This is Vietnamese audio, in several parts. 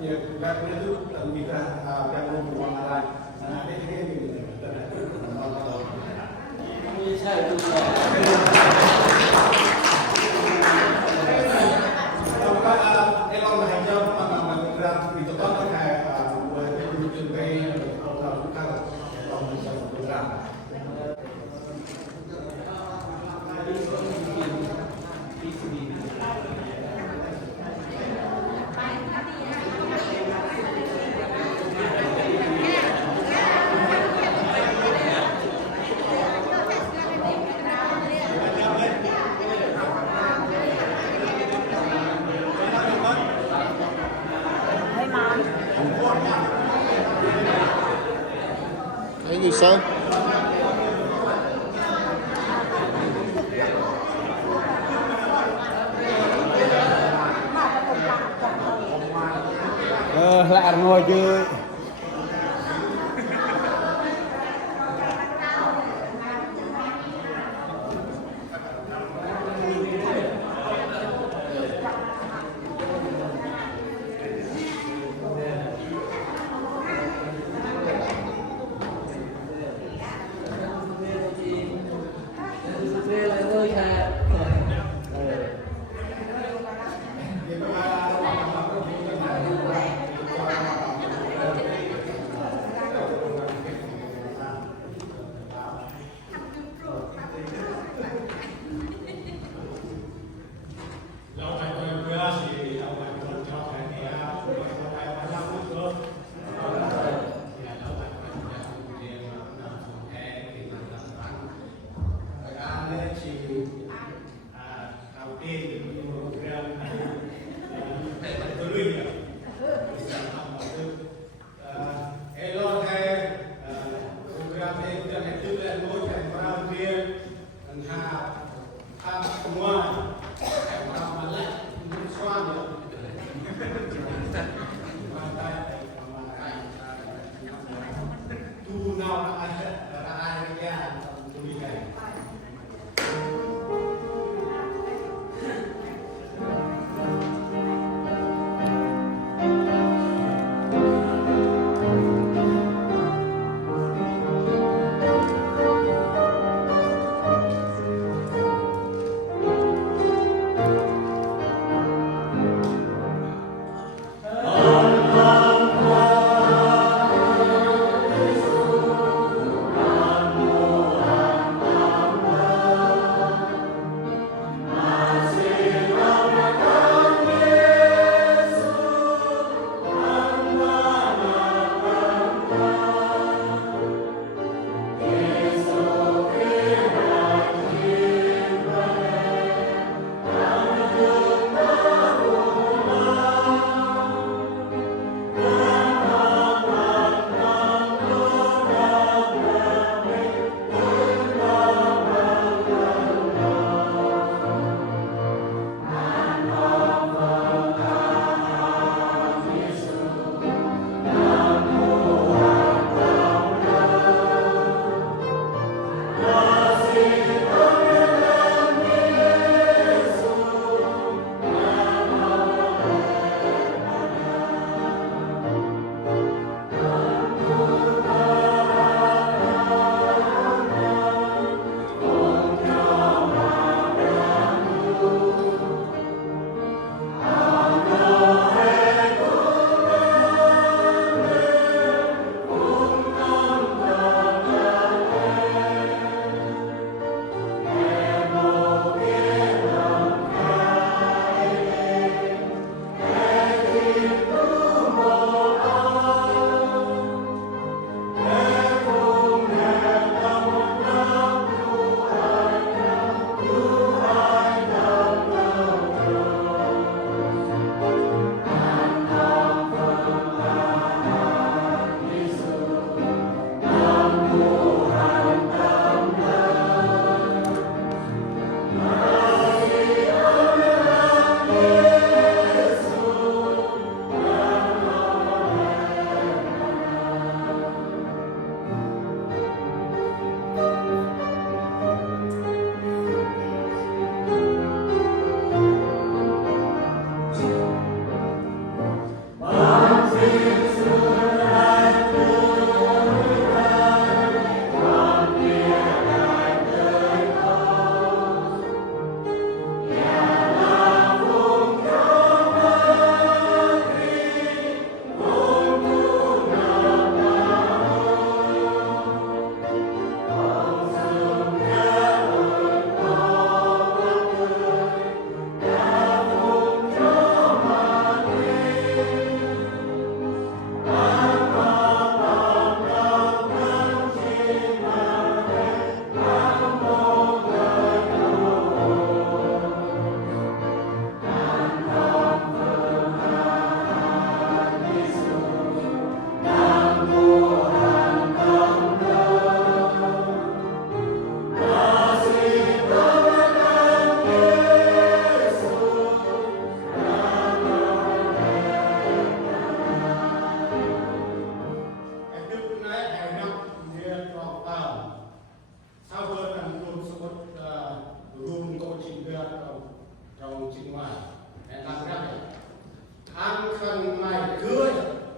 ya webnya itu bisa yang membuat online. Nah, ini bisa itu. Kalau elon hijau pengaman gerak itu kan kayak muncul kayak lakukan kalau bisa bergerak. Thank you, son. Lại ngồi chứ.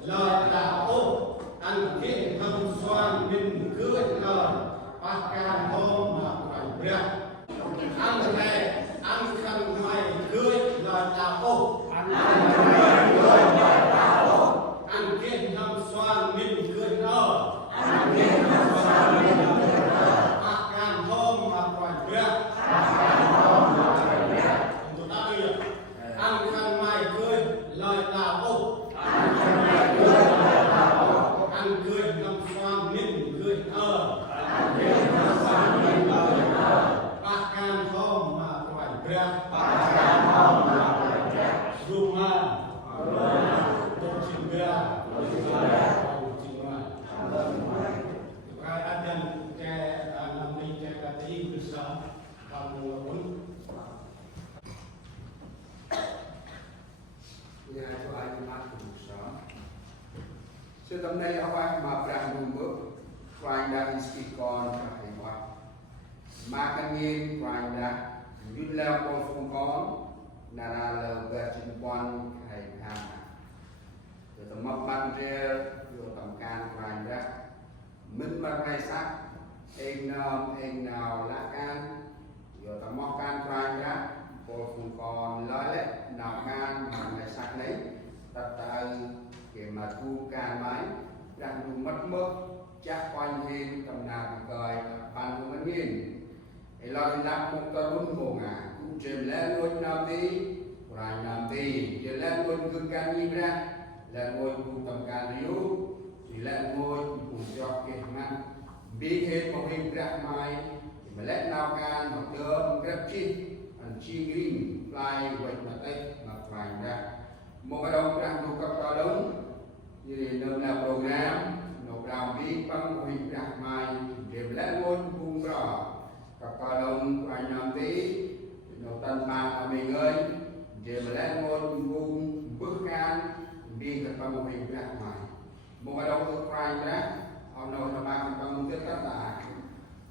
lời đạo ô ăn kiện hâm xoan mình cưới lời bác can hôm mà phải bia ăn này ăn khăn mày cưới lời đạo ô ăn kiện hâm xoan mình cưới lời bác can hôm mà phải bia ăn khăn mày cưới lời đạo ô ăn cưới năm xoan mình cưới bác can hôm mà phải bia rumah Dojin bia Kai adan ke namni ke kati bisa kamu pun Nhà cho anh mắt của sống. Sự tâm này ông anh mà đang đùm bước, anh đang ski con cho thầy hoa. Mà căn nhiên anh đã dứt leo con phong con, là lờ về trình quan thầy tham. Rồi tầm mập băng rê, rồi tầm can anh đã minh băng ray sắc, anh nào lá can, rồi tầm mọc can anh đã con phong con nói lệ nào can mà ngày sắc lấy đặt tại cái mà thu can máy đang dùng mất mơ chắc quanh hiên tầm nào thì cười bàn của mình nhìn thì lo đi làm một tờ rung bộ ngả cũng chìm lên luôn nào tí rồi làm tí chìm lên luôn cưng can nhìn ra là ngồi cùng tầm can yếu thì lên ngồi cùng cho cái ngăn biết hết một hình ra mai thì mà lẽ nào can một tờ rất chi chi green fly quay mặt tay mặt vài ra một cái đồng đang thu cấp to lớn như là nâng là program nộp đào viết bằng một hình dạng mai điểm lẽ luôn cùng rõ cấp to đông vài năm tí nộp tân bạc là mình ơi điểm lẽ luôn cùng bước can đi thật bằng một hình dạng mai một cái đồng được vài ra họ nói là ba phần bằng một tiết tất cả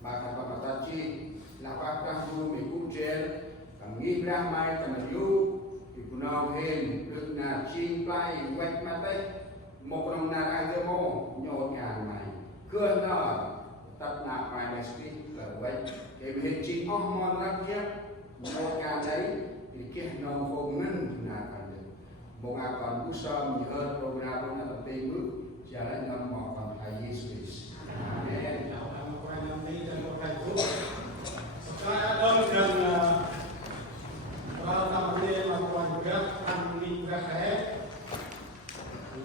ba phần bằng mặt ta chi là bác đang thu mình cũng trên nghĩ ra mai tầm lưu thì cũng nào hên được là chi bay quét mặt đấy một đồng là ai theo mô nhột ngàn này cơn nó tập nạp bài này đi là vậy để mình chi ong mòn ra kia một ngàn đấy thì kia nó không ngân là cần được một ngàn còn cũng sớm nhiều hơn program nó tập tây bước trả lại năm mỏ còn thầy Jesus Amen. Và làm nên là quan việc ăn minh ra thế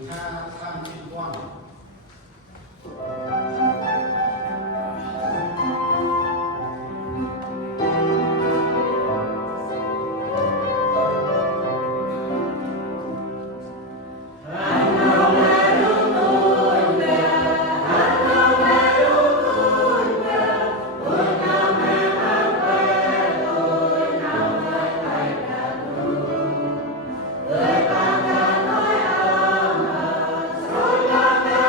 tha tham minh quan Hãy subscribe cho kênh Ghiền Mì Gõ để không bỏ lỡ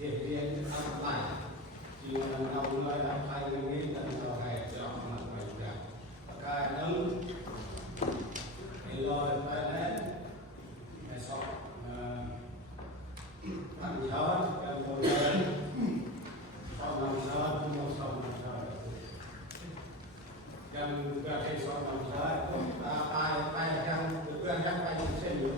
hiện ăn lại chỉ là đầu người đã thay cái nghĩ là đầu hè chọn mặt phải đẹp cái nâng thì rồi phải lên để sọ ăn nhớ cái ngồi lên sau làm sao cũng một sau làm sao cần cái hệ sau làm sao ta tay đang được quen các tay sẽ được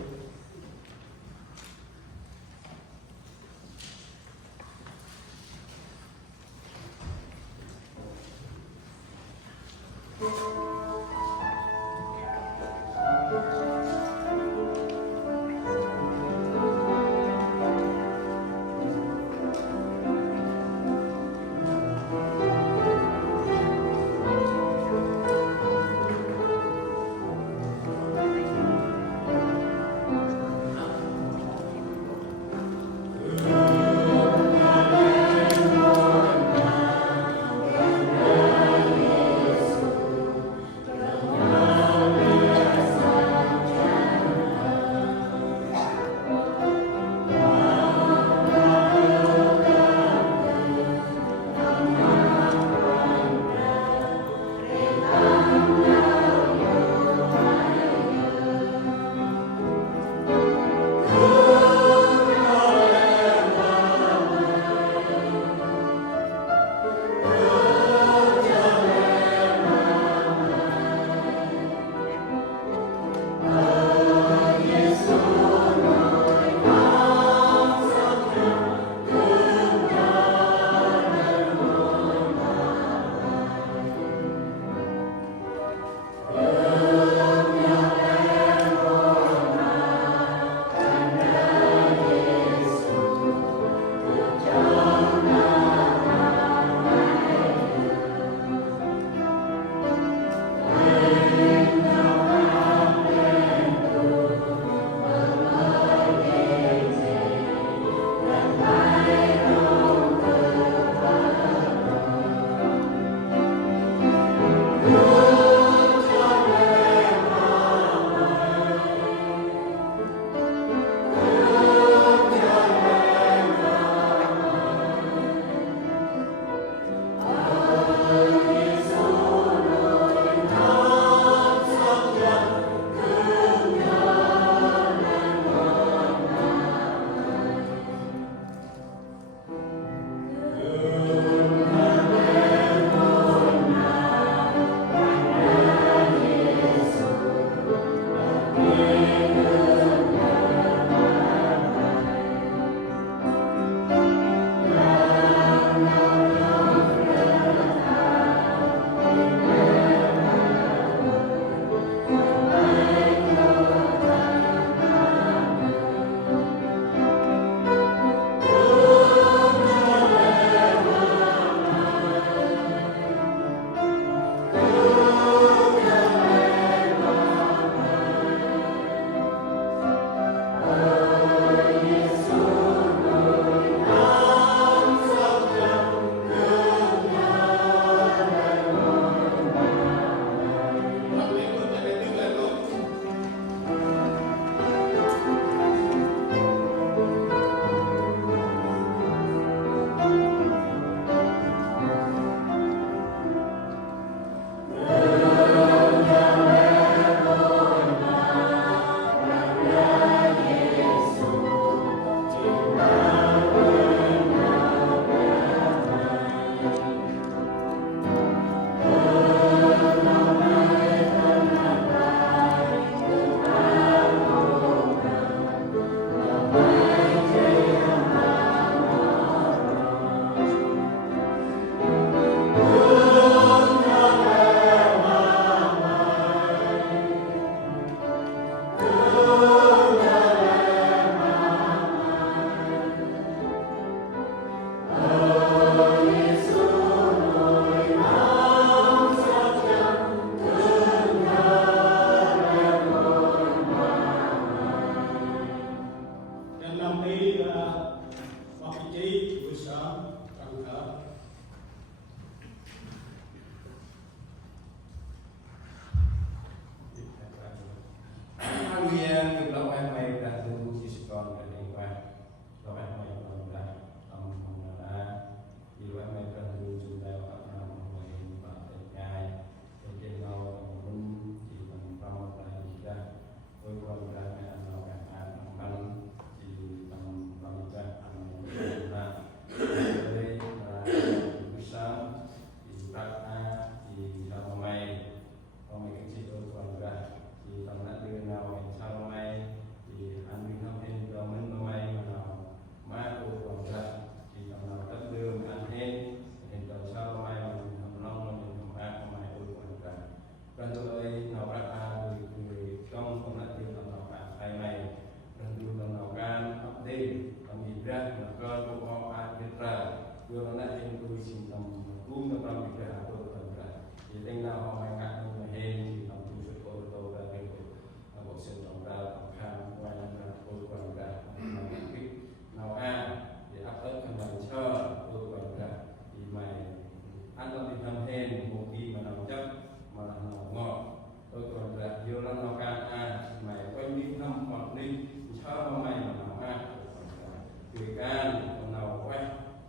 การเราไว้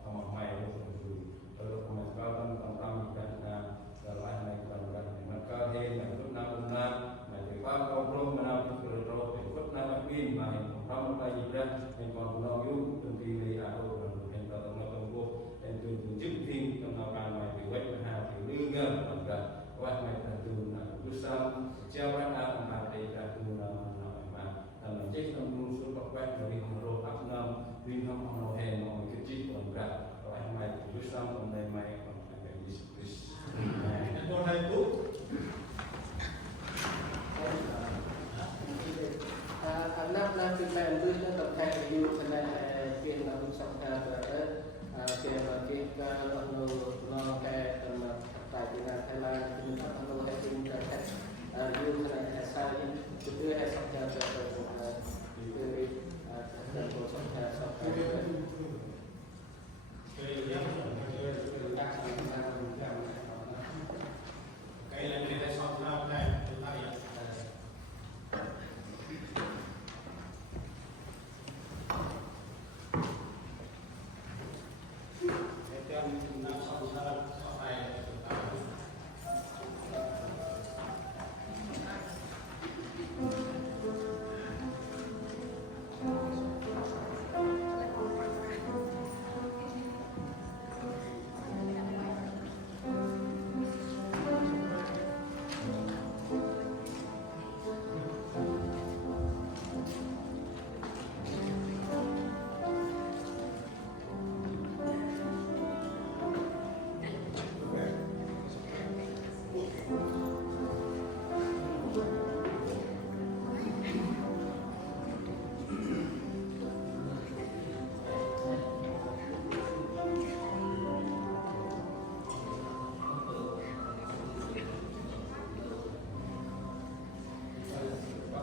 เอามาใหม่คือเราคงจะต้องทำกันเราไล่ในกันมันก็เห็นอย่างทุกน้ำน้ำหมายถึงว่าเราพร้อมมาเราเป็นเราเป็นทุกน้ำบินมาเห็นของเราไปอีกแล้วเป็นความเรายุ่งเป็นปีในอารมณ์เป็นเราต้องรู้เป็นตัวจุดทิ้งต้องเอาการใหม่ถึงไว้ปัญหาถึงเรื่องเงินต่างๆว่าใหม่แต่ดูนะดูซ้ำเจ้าว่าน้ำมาในการดูเรามาแต่เราเช็คต้องรู้สุขภาพเราเรียนรู้อัพน้ำวิ่งเข้ามาเห็นมองคิดจิตต่างๆว่าใหม่ดูซ้ำตรงในใหม่ของเป็นวิสุทธิ ตัวไหนปุ๊บ năm từ mẹ tôi nó tập thay cái yêu thế này viên là cũng xong theo rồi đấy kia là kia nó cái tầm tại Việt Nam Thái Lan chúng ta nó hay tin rằng cái yêu thế này là sao nhưng chúng tôi hay xong theo rồi từ từ xong theo cái này người ta xong theo này chúng ta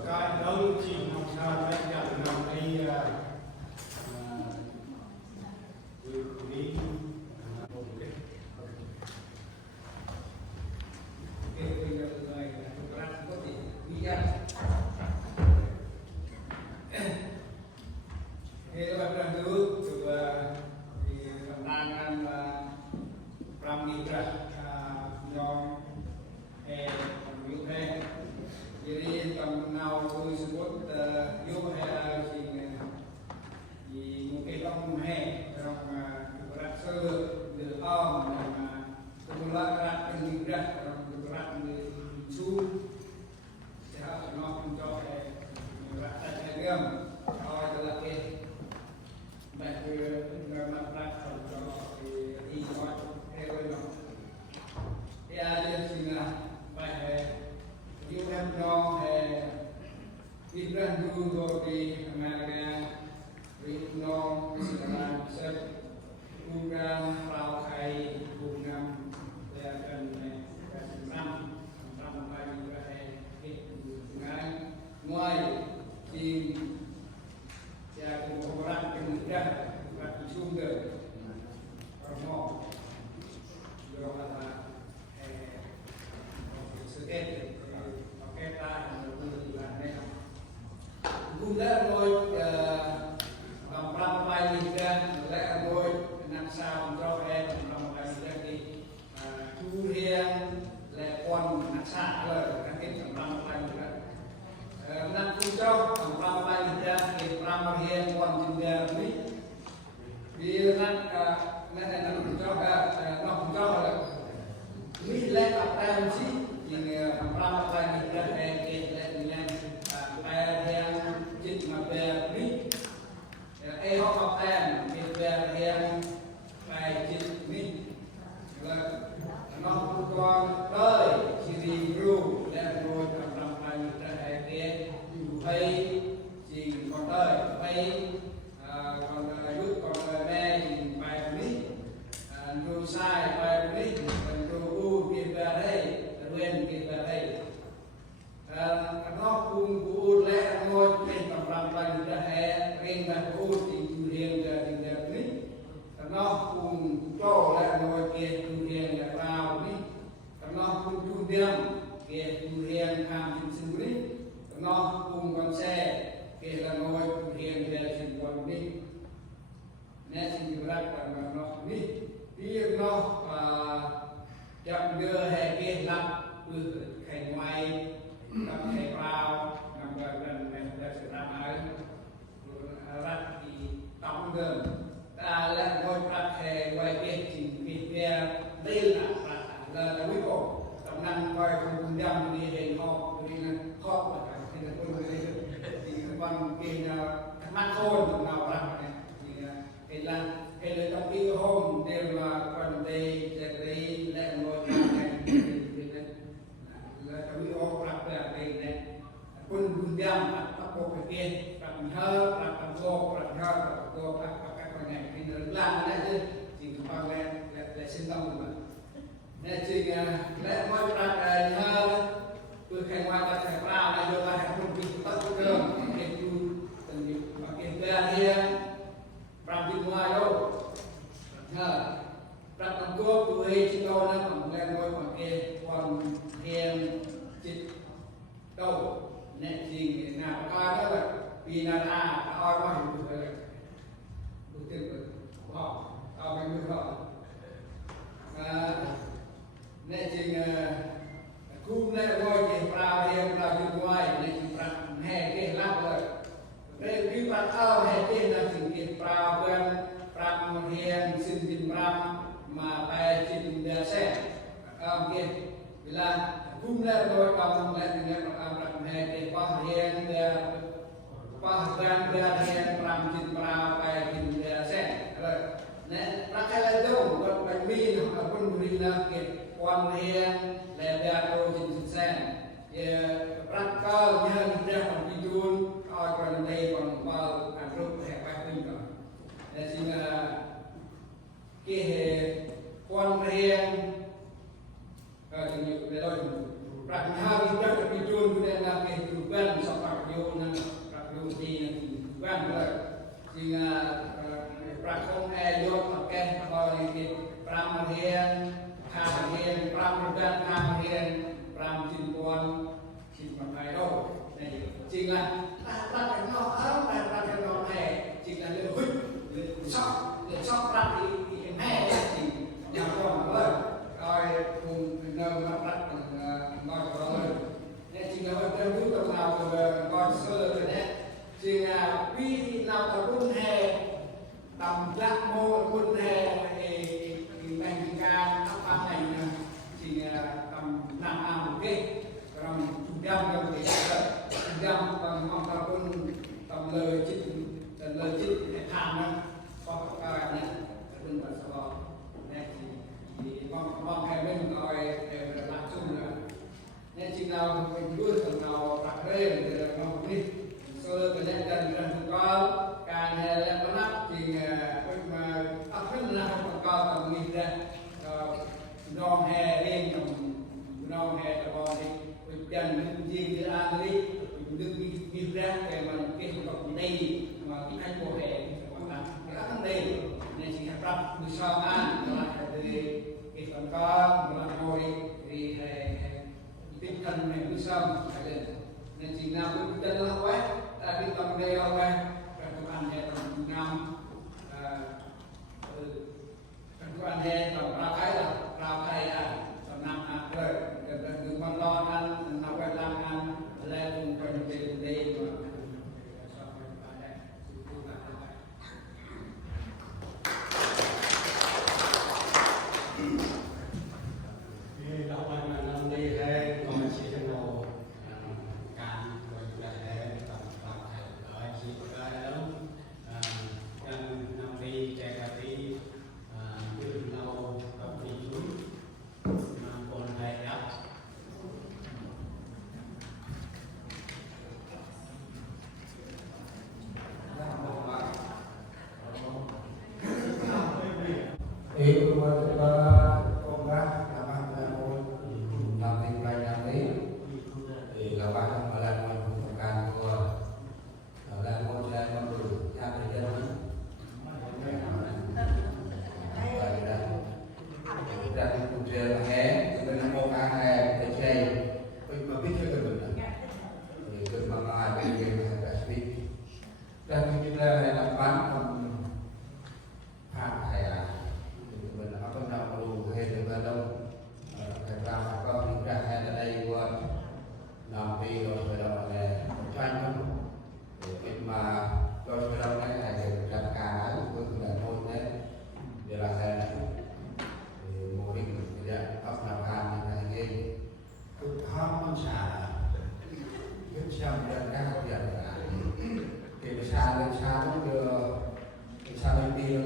cái đâu chỉ học sao phải nhận làm đi đi jadi kalau tôi sebut yêu hay thì một cái lông hè trong berat sơ từ om mà tôi lại ra từng những ra trong berat từ su sẽ nó không cho cái berat tại cái rồi tôi là cái bài từ mặt ra cho cái đi qua cái rồi nó ya jadi bài yêu em nó Ibrahim dulu di Amerika, Ritno sekarang bukan Raukai bukan dan enam kali dengan mulai tim yang orang kemudian bagi sumber karena berapa sekitar pakai tahan Gula rồi làm ram bay đi ra lẽ rồi năm sau cho em làm bay đi ra thì chu riêng lẽ quan năm sau rồi các cái làm ram bay đi ra năm cũng cho làm ram bay đi ra thì ram riêng quan chừng giờ mới vì năm này năm cũng cho nó cũng cho rồi mỹ lẽ tập tay gì thì làm ram bay đi ra thì lẽ mình yang jid mà về mỹ học học em về hiện bài jid mỹ là nó cũng còn tới chỉ đi ru để rồi làm bài ra hệ kia hay chỉ còn tới hay còn lúc còn về bài mỹ ru sai bài mỹ ru u kia về đây quên kia về đây nó cũng lẽ ngồi trên tầm làm bài ra hè riêng là cũng thì riêng là thì đẹp ní nó cũng cho lẽ ngồi kia tu riêng là vào ní nó cũng tu riêng kia tu riêng tham chính sinh ní nó cũng còn xe nè xin berat dan nó ni dia nó chậm đưa hệ kia lắm từ khai ngoài làm khai vào làm gần sự làm ấy rất thì tổng gần ta là ngôi đặt hệ ngoài kia chỉ vì đây là cuối cùng trong năm coi không đi hệ họ đi là họ là cái là quân thì con kia mắt khôn nào làm này thì là trong cái hôm đêm mà còn đây lại ngồi này là cái video đặt là đây này quân đêm bắt buộc cái kia đặt hơi đặt vô đặt hơi đặt vô các con này thì nó làm cái này chứ chỉ còn là sinh tâm mà nên chỉ lại ngồi đặt hơi tôi khai qua đặt khai vào là vô lại không bị tắt đường cái tu từng việc mà cái kia làm việc ngoài đâu, làm công cuộc tôi chỉ đâu là còn lên ngôi còn kia còn hiền chỉ đâu nên gì nào coi đó là vì là coi qua hình được rồi, đầu tiên là họ coi bên người họ nên chỉ cũng lên ngôi chỉ vào hiền là việc ngoài nên chỉ làm hè kia lắm rồi. Đây quý bạn ao hệ tên làสิ่งที่ปราเพื่อนปราเฮียนสิ่งที่ปรามาไปจิตเดือดแซ่kiaเวลาคุ้มแล้วโดยความและในประการปราแห่เกี่ยวกับเฮียนเดือป้าเพื่อนเดือเฮียนปราจิตปราไปจิตเดือดแซ่เลยเนี่ยรักใครเลยดูก็ไปมีนะคนบุรีนะเกี่ยวความเฮียนและเดือดโดยจิตแซ่รักก็ยังเรื่องของพิจูนcòn đây còn bao hàng rốt hẹp bạch tinh rồi nên chính là cái hệ quan riêng chính như để rồi đặt hai cái chất cái chôn nên là cái chủ quan sau đặt vô nên đặt vô gì là chủ quan rồi chính là đặt không ai vô tập cái bao cái pram riêng tham riêng pram riêng tham riêng pram chính quan chính bằng ai đâu này chính là ta phải nó ấm ta phải nó hè chỉ là lựa huyết lựa sóc ra thì em hè thì nhà con rồi coi cùng nơi mà đặt nói rồi nên chỉ là vấn đề lúc tập nào rồi coi sơ rồi đấy chỉ là vì nào là quân hè tầm lạc mô quân hè thì thành ca thắp ban này chỉ là tầm năm một cái còn trung tâm trong thì rằng bằng mong ta cũng tầm lời chích để tham đó có các bạn này đừng phải sợ nên thì mong hai bên coi đều là làm chung nữa nên chỉ nào mình bước từ nào đặt lên thì là mong đi sơ cái nhân dân cần có càng là có nắp thì mà áp hết là không có tầm mình ra non hè lên trong non hè là bao thì dân riêng để ăn đi được đi ra để mà cái hoạt động đây mà cái anh mùa hè quan trọng cái ăn đây nên chỉ tập được sao ăn là để cái phần con là ngồi thì tinh thần này cứ xong nên chỉ nào cũng chân là quét ta đi tầm đây không quét các bạn hè tầm năm các bạn hè tầm ra cái là tầm năm rồi đừng còn lo ăn nào quét làm ăn lên phần tiền đây mà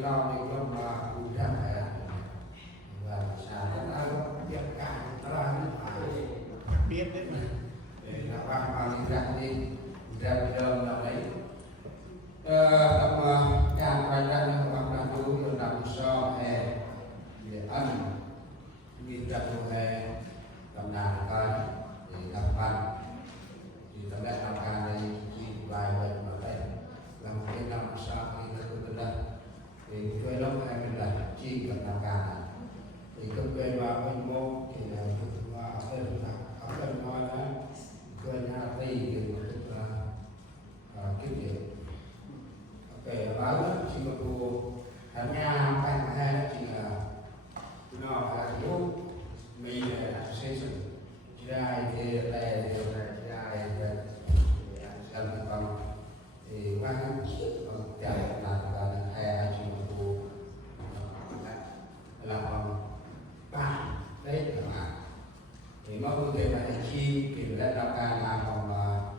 lo thì không mà cũng chẳng phải và sao nó tiếp cả ra Biết đấy mà. để là bằng đi ra đường là đấy tầm càng quay ra nó bằng là chú rồi làm so hè để ăn nhìn ra đồ hè tầm nào coi để làm văn thì tầm này làm càng này chỉ vài lần mà đây làm cái làm sao thì nó cũng được thì chơi lắm hay mình là chi cần làm càng này thì công việc mà mình mua thì là ở bên nói đó chơi nhà ti thì tức là cái gì ok báo đó chỉ có cô ở nhà bạn hay chỉ là nó là yếu mình là xây dựng chỉ ai thì đây thì ai làm bằng thì quan chạy là hay chỉ có cô làm bằng ba đấy là thì nó có thể là chi thì là đào ca làm bằng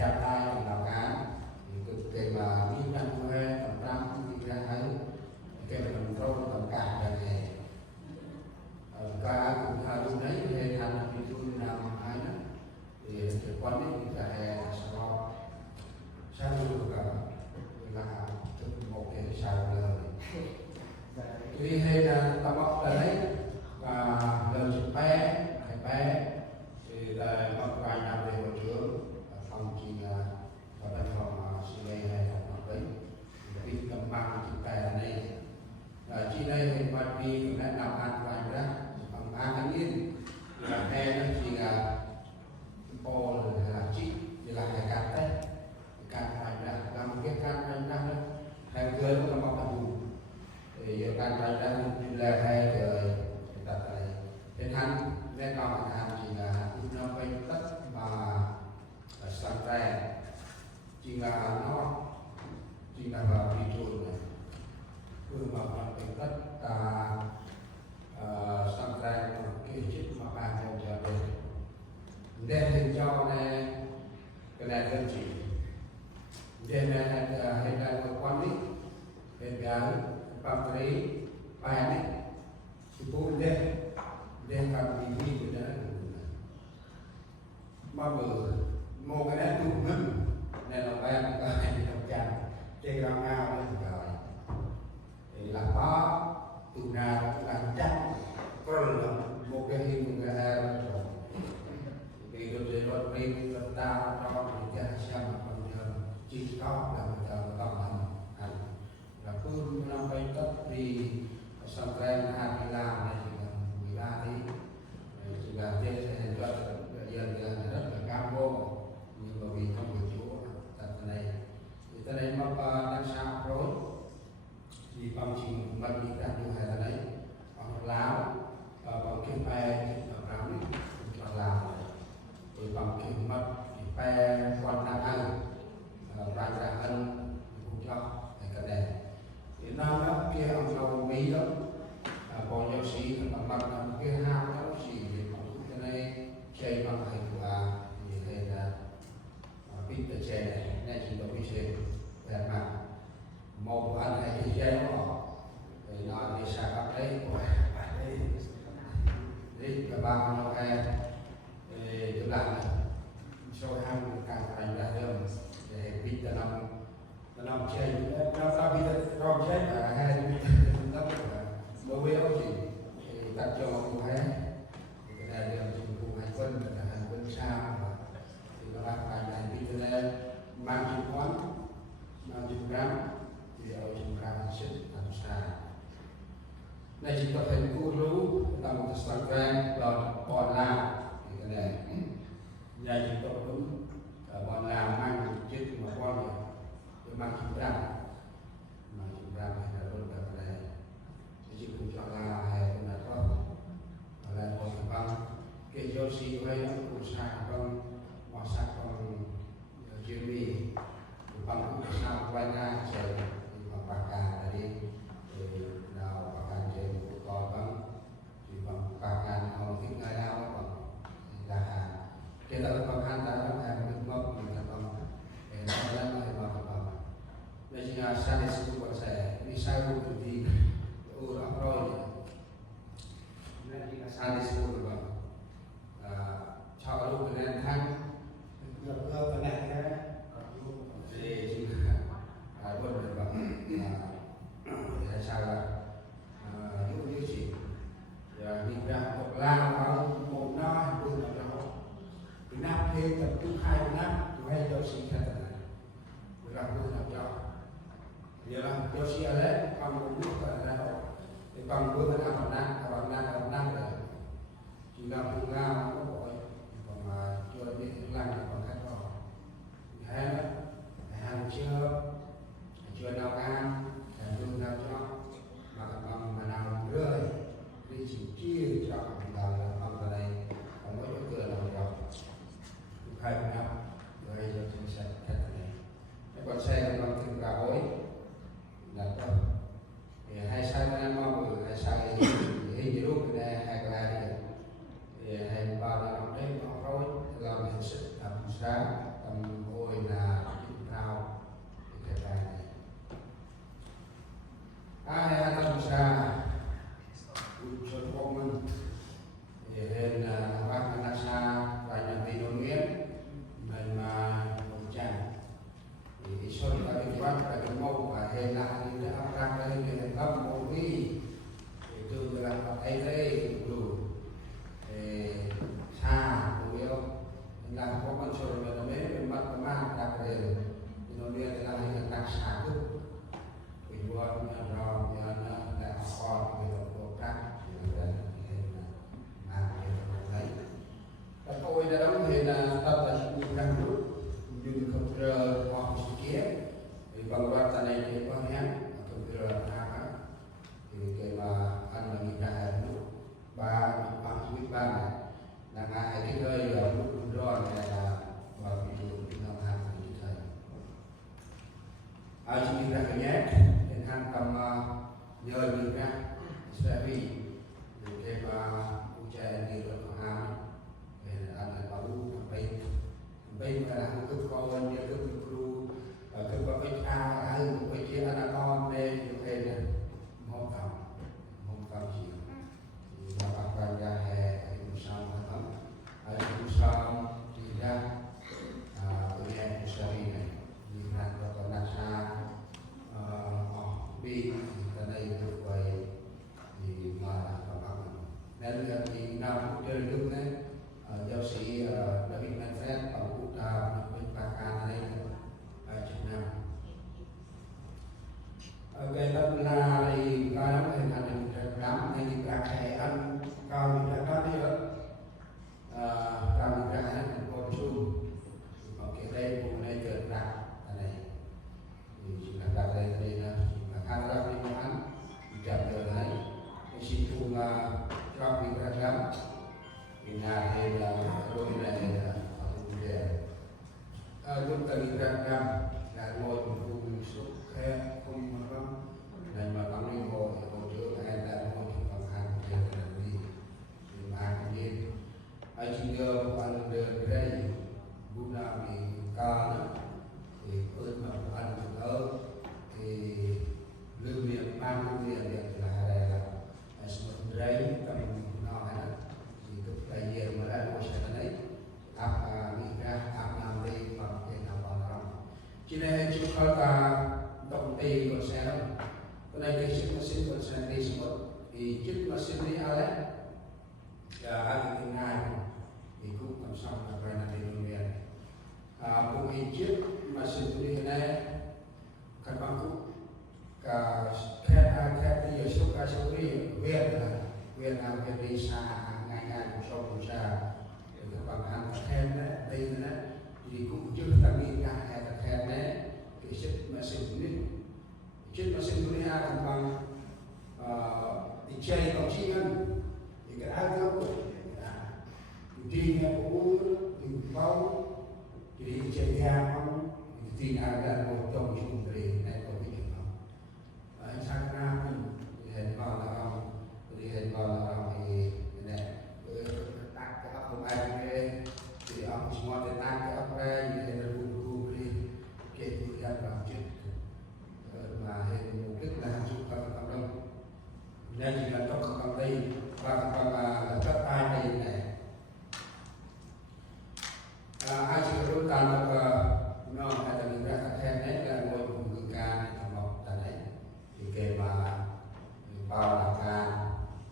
chặt tay bằng đào cá thì cực kỳ mà biết năng huê tầm trăm đi ra thấy cái mình râu tầm cả này ca cũng thà lúc đấy thì thành thì tôi làm ai đó thì quan đấy thì là sau sau được cả là một cái sau lời thì hay là tao bóc đấy và lời chụp bé thì là một vài năm về một trường phòng chỉ ở bên phòng CA hay phòng tính vì cầm bằng chụp bé này chỉ đây thì mặt vì đã làm ăn vài ra bằng 3 tháng yên là bé nó chỉ là bò là chị thì là hai cát đấy cát vài ra làm một cái cát vài ra nữa hai người nó có một đủ thì cát vài ra là hai người tập này trên hắn nên còn hắn chỉ là nó phải tất mà sang tay chỉ là nó chỉ là vào thị trường này mà phải tất cả sang tay cái chiếc mà bạn theo trở về đem hình cho này cái này đơn chỉ đem này hình này một quan lý hình gái bằng cái bài này thì tôi đem cầm đi đi của nó mà vừa một cái này tôi ngưng này là em cái này đồng chàng chơi ra ngao đấy rồi thì là có từ nào là chắc có là một cái hình người em rồi vì tôi sẽ nói riêng chúng ta cho những cái xem mà còn giờ chỉ có là một giờ còn hành là cứ năm bay tất thì xong cái hai cái làm này thì là 13 thì là trên sẽ hình cho dân là rất là cao vô nhưng mà vì không được chỗ thật này thì tới đây nó đang sao rồi thì bằng trình mình bị đặt như thế này bằng láo bằng kim pe bằng làm thì bằng kim mật thì pe quan đang ăn bằng ra ăn cũng cho cái này thì năm đó kia ông lâu mỹ đó còn giáo sĩ bằng bằng cái hao giáo sĩ thì cũng cái này chơi bằng hình của thì đây là pít ở trên này chỉ có cái trên để mà một anh hay cái dây nó thì nó đi xa các đấy đi cả ba nó hay thì tôi làm này số hai càng thành ra hơn để pít là năm chơi nó ta bị nó chơi là hai nó đối với ông chị thì đặt cho cô hay cái này là dùng cùng hành quân là hành quân xa thì nó làm bài này đi cho nên mang chìa khoán mang chìa gram thì ở chìa gram sẽ làm xa này chỉ có thể côรู้là một cái sáng gram là còn làm thì cái này nhà chỉ có đúng còn làm mang một chiếc mà con rồi mang chìa gram hay là luôn cái này chỉ cũng cho là hay là có là một bằng cái giáo sĩ hay nó cũng sang bằng hòa sắc bằng chuyên bị bằng cũng sang quay ra chơi bằng bạc cả là đi nào bạc cả chơi cũng có bằng chỉ bằng bạc cả họ thích ngày nào bằng là cái đó bằng han ta nó hay mình mong mình là bằng để nó lên lại bằng đây là sang để sử dụng sẽ đi sai di orang roy nanti asal di sekolah bang chào lúc bên thanh Rồi cái này ha. để chỉ buồn rồi bang để sao là lúc như chị giờ đi ra một lao vào một nó buồn là nó Việt Nam thêm tập trung 2 năm tụi hay đâu xin ra tận này vừa làm buồn làm cho giờ là do xin ở đấy còn một nước là ra đó thì còn vừa là bằng năng là chỉ làm buồn lao nó bội còn mà chưa biết làm là còn khác rồi hay đó hàng chưa nào ăn hàng luôn nào cho mà nào rơi đi chịu chia cho là bằng cái này còn mỗi chỗ cửa là rồi 2 năm rồi cho chính sách cách này cái con xe còn thường cả ối là đâu thì hai sai năm mong người hai sai hình như lúc này hai cái này thì hai ba năm đấy nó rồi làm hình sự tầm sáng tầm hồi là chịu thao cái này hai tầm sáng cho con mình thì nên bác anh xa và nhận tin nông nghiệp mình mà một chàng thì số là bên quán là cái mâu và hệ là những cái áp răng đây thì là cấp mâu vi thì thường là thấy đây đủ thì xa cũng yêu nên là có con số là nó mấy bên mặt mang đặc biệt thì nó biết là những đặc sản thức thì quan rồi là họ về độ các tôi đã đóng thì là tập là những năm trước dùng computer hoặc sự kiện thì bằng qua tại này thì có nhé computer là thì cái mà anh là người ta ba biết ba này là hai cái nơi lúc rồi này là vào ví dụ như năm hai nghìn thầy ai chỉ ra cái nhé thì anh cầm nhờ được ra sẽ vì cái mà u trẻ đi được hàng anh là bảo bên là hàng cấp con như cấp cru cấp có cái ai cái chia anh con đây như thế này mong cầm gì mà bạn bạn ra hè cũng xong lắm cũng xong thì ra cái em cũng sẽ đi này đi ra cho con đang xa bị ở đây được vậy thì mà các bạn nên là thì nào cũng chơi được đấy giáo sĩ David Manfred ở quốc gia bên Pakistan đây Việt Nam cái đó là thì cái đó hình thành được lắm nên thì các thầy ăn cao mình đã có đi rồi cao mình ra hết thành phố Chu còn cái đây cũng này được đặt này thì chỉ là đặt đây là khăn ra đi mà ăn chậm được đấy thì xin chung cho mình ra lắm thì nhà thì là đôi này là lúc tận ra năm là ngồi một vùng xúc khe không mà không này mà bằng đi ngồi chỗ này là ngồi thì bằng hàng thì là gì thì mà hàng gì ai chỉ đưa ăn đường đây bún nào thì cao nữa thì ơn mà ăn được hơn thì lưu miệng mang lưu miệng được là đây là một đấy cầm nó hay là thì cực đại diện mà lại ngồi sẽ đấy áp nghĩ ra áp làm đi bằng cái nào bằng đó cho nên chúng ta động tay của xe đó cái này cái chiếc machine của xe đi xuống thì chiếc machine đi ở đấy và hai cái ngày thì cũng làm xong là phải là đi luôn liền một cái chiếc machine đi này các bạn cũng cả khét đi ở số cả số đi viên là viên đi xa ngày một số cũng xa các bạn ăn thêm đấy đây đấy thì cũng chưa ta nghĩ ra hay là thêm đấy cái chiếc machine đi ha bằng thì chơi có chi hơn thì cái áo đó đi nghe cũ thì bao thì chơi ra không thì ai là một trong những người này có cái chuyện không anh sang ra thì hình vào là không thì hình vào là không thì này đặt cái ốc không ai cái thì ốc semua để tăng cái ốc ra như thế là buồn đi cái thứ ra làm chuyện mà hình mục đích là chúng ta nên chỉ là trong công ty và cấp ai đây này ai chỉ cóการnóอาจจะมีแรงแทนในการมวยของมือการทำออกแต่ไหนที่เกมมาเบาหลักการ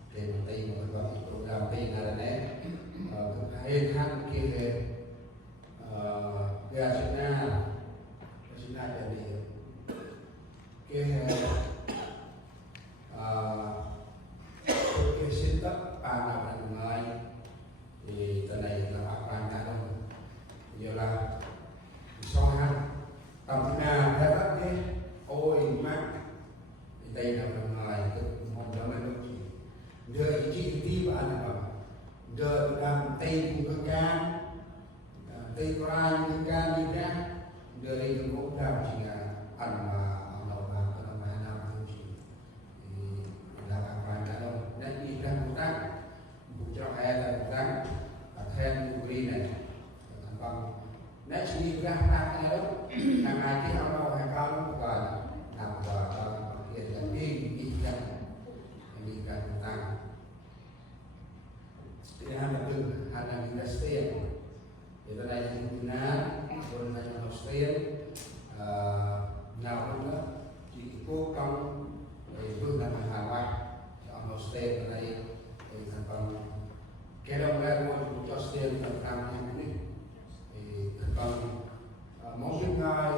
เกมตีมันก็อีกตัวดำตีนั่นแหละให้ท่านเกมเดือนสิบหน้าจะดีเกมเกมสิ้นตัดปานอะไรไงที่ตอนนี้เราปานกันเยอะละso han tầm nào theo các cái ôi mát thì đây là phần ngoài cái mong đó là nó chỉ đời chi tiết và anh bảo đời làm tây của các cha tây qua những ca như thế đời đây cũng làm chỉ là ăn mà ăn đầu vào cái năm hai năm không chỉ thì là bạn phải là đâu nên đi ra công tác cho hai là công tác theo quy này thành công nếu chỉ ra cái đó hàng ngày cái ông đâu hàng cao lắm và làm và hiện là đi ra tăng thì hai là từng hai là investment thì ở đây thì chúng ta còn là investment nào cũng đó chỉ cố công để vươn làm hàng hoài cho investment ở đây thì thành phần cái đồng ra mua cho tiền làm làm như thế còn món thứ hai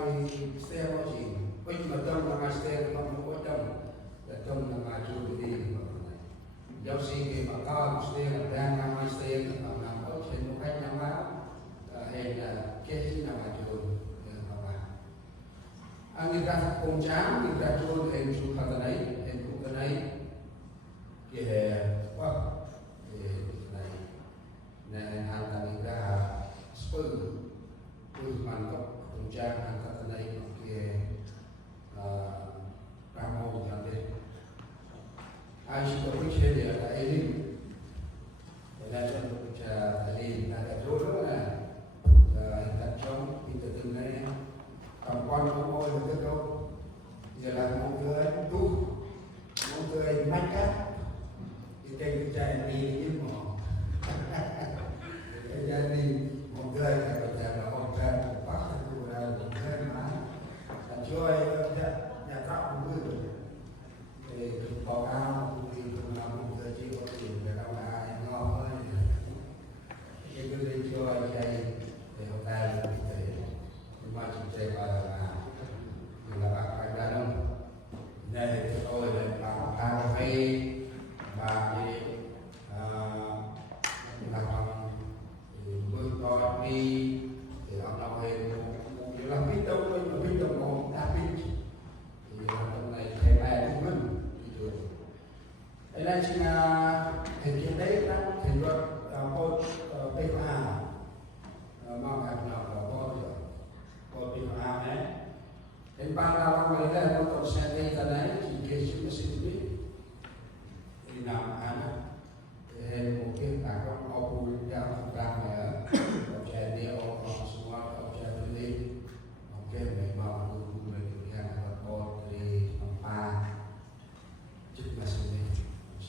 xe có gì bây mà trong là hai xe không có trong là hai chú đi giáo sĩ thì mà có xe là đang làm hai xe là làm có trên một cách nhau báo hay là cái gì nào là chú anh ra cùng chán đi ra chú em chú khá này em cũng cái này thì quá thì này này hàng ta đi ra spurมันก็คงจะทางการในของเกี่ยวกับโมงอย่างเดียวไอ้สิ่งที่เชื่อเดี๋ยวไอ้นี่แต่ละคนจะไอ้นี่น่าจะรู้แล้วนะแต่ช่องที่จะถึงนี้กับความโมงมันก็ต้องจะละโมงเกินตู้โมงเกินไม่กันที่เต็มใจดียิ่งหมอใจดีโมงเกินแต่ใจเราช่วยnhà tạo cũng được để báo cáo thì cũng làm một giờ chiều có tiền để đâu là ngon hơn cái đi cho chạy để hôm nay thì mà chỉ chạy vào là bạn phải ra đâu này tôi là bạn cà phê và gì là bằng bước coi đi thì họ nói về một làm biết đâu mà biết đâu một đa biết thì trong này thầy bài của mình thì thường đây là chính là hình trên đấy đó hình luật code PA mong hạt nào của code PA đấy hình ban đầu ông ấy là một tổ xe đây ta đấy chỉ kể chúng ta xin biết thì làm ăn thì hình một cái cả con ô bùi ra một trang này tổ xe đi ô xung quanh tổ xe đi cái này mà người hàng là con thì ông ba chức mà xin đi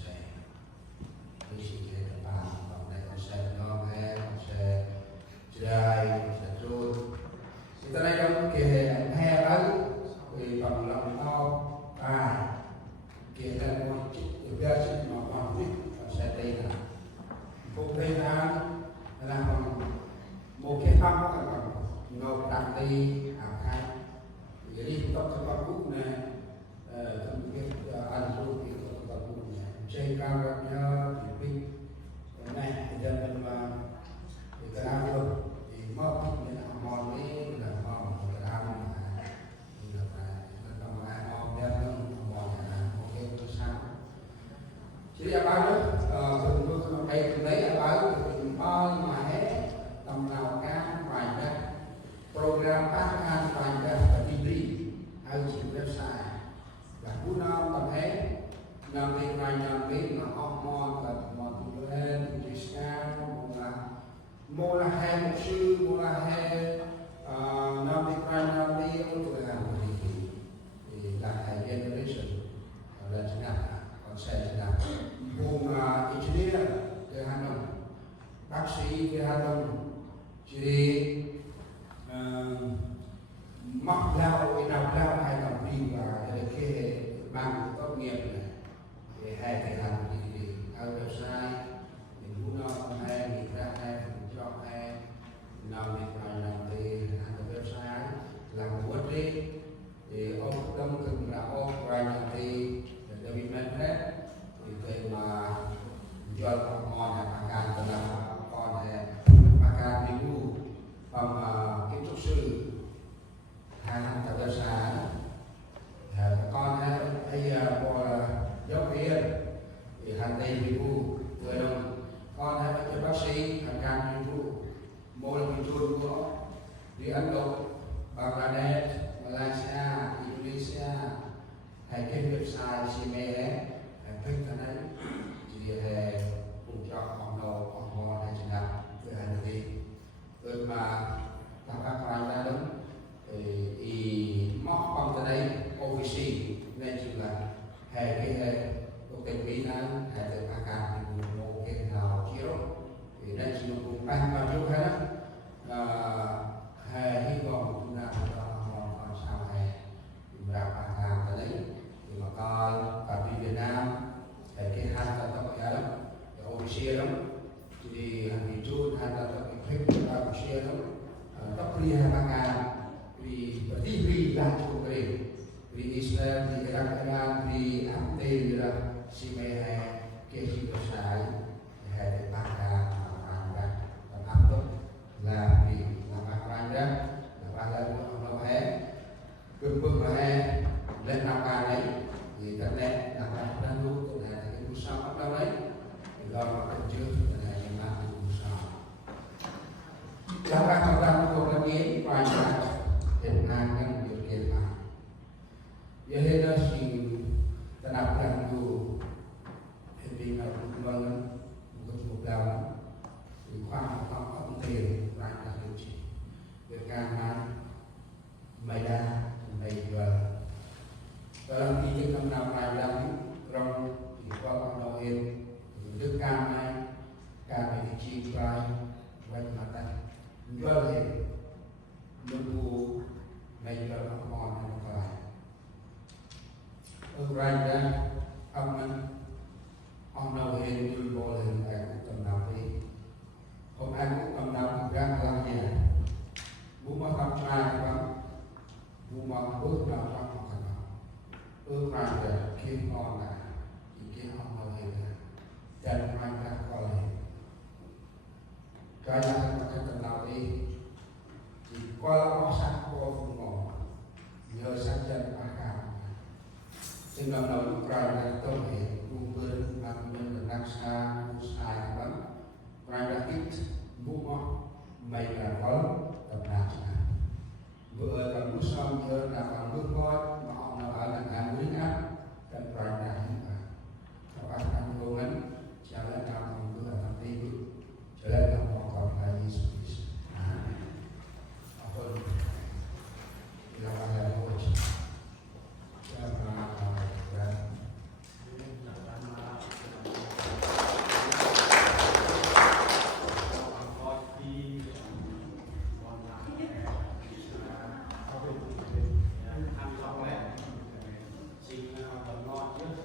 sẽ đi xin cái ba còn đây con sẽ ngon hay con sẽ chơi sẽ trôi thì ta đây trong kia hè đó thì bằng lòng to ba kia là một chiếc ra chiếc mà bằng biết con sẽ đi là một cái là một cái phong là còn ngồi đặt đi jadi untuk sebabku mungkin anjur itu sebabnya cekarannya tipik naik jalan di kenapa di mau di amal ini dan mau berang di apa mau dan mau mungkin itu sama jadi apa itu bentuk kayak gini apa itu mà hết tầm nào can vài đất program phát an toàn và TV hay chỉ website và cú nào tập hết làm việc này làm việc mà hormone và mọi lên thì scan mua là hai một sư mua là hai làm việc này làm việc tôi làm thì là hai generation là chúng ta còn sẽ làm nghiệp này để hai cái hàng thì ở website thì muốn nó hay thì ra hay cho hay nằm thì phải làm thì hàng website làm một đi thì ông đông cần là ông ra làm thì David hết thì về mà cho con là bà can là con là bà can đi mua bằng kiến trúc sư hàng website con hay bỏ giáo viên thì hàng đây đi mua người đồng con hay cho bác sĩ hàng can đi mua mỗi lần đi chôn của đi Ấn Độ Bangladesh Malaysia Indonesia hay cái website CME hay kênh cái này thì cũng cho ông đầu ông ngon hay chỉ nào về hành vi rồi mà các bạn ra đúng thì móc bằng cái đây office nên chỉ là hay cái quốc tế Mỹ Nam hay từ các càng thì một cái nào chiếu thì đây chỉ cũng ăn bao nhiêu hết hay hy vọng chúng ta cho con sao hay ra các càng cái đấy thì mà con cả Việt Nam hay cái hai tập tập lắm office lắm thì hành vi chun hai tập tập cái phim là office lắm tập đi hai các càng vì TV là chủ đề vì Israel thì Iran thì Amte là Sime hay cái gì đó sai hay để bắt ra ra áp dụng là vì làm ra là ba lần nó hết cương bưng là hay lên nào cả đấy thì tất nhiên là ba đang luôn từ này cái buổi sáng bắt đầu đấy thì lo mà cần chưa từ này thì làm buổi sáng trong các hoạt động của các nghiên quan trọng hiện nay yang điều kiện mà vậy là sự tanap yang tu hiện nay cũng vâng một đạo thì khoa học không tiền lại là điều trị về càng mà mày đa mày vừa dalam tiga enam enam ayam trong thì qua con đầu yên đức cam này cam này chi trai quanh mặt tay vừa hiện nunggu meja mohon yang Ukraina aman ông nào hiện như bộ hình ảnh tầm nào đi hôm nay cũng tầm nào cũng đang làm nhà bố mà tầm trai lắm bố mà bước vào trong một cái nào Ukraina khi con là thì khi ông nào hiện chân anh đang coi lại cái là cái tầm nào đi thì qua lo sát qua vùng ngõ nhờ sát chân ba cao sinh năm đầu Ukraina tôi hiện vùng vườn bằng nhân là xa sai lắm Ukraina ít mua mày là có tập nào vừa tầm lúc sau nhớ là bằng bước coi mà họ nào ở là ngàn quý ngắt cần Ukraina các bạn đang cố gắng trả lại nào bằng bước là thằng đi trở lại là họ còn là Jesus Hãy subscribe cho kênh Ghiền Mì Gõ để không bỏ lỡ những video hấp dẫn.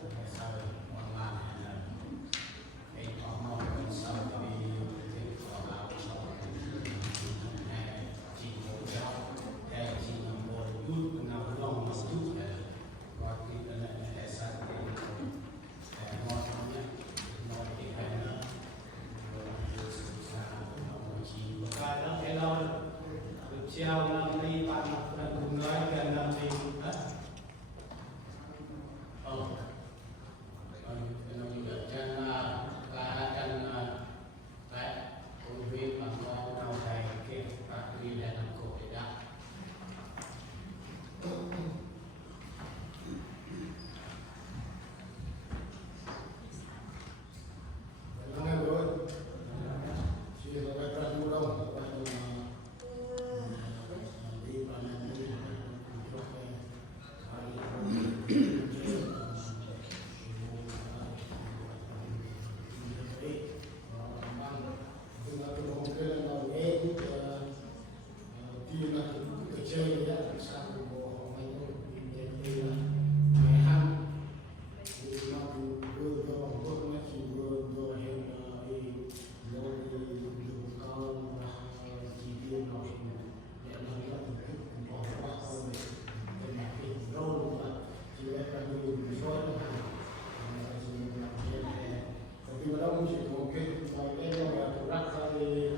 đâu chỉ có cái mà cái là rắc ra thì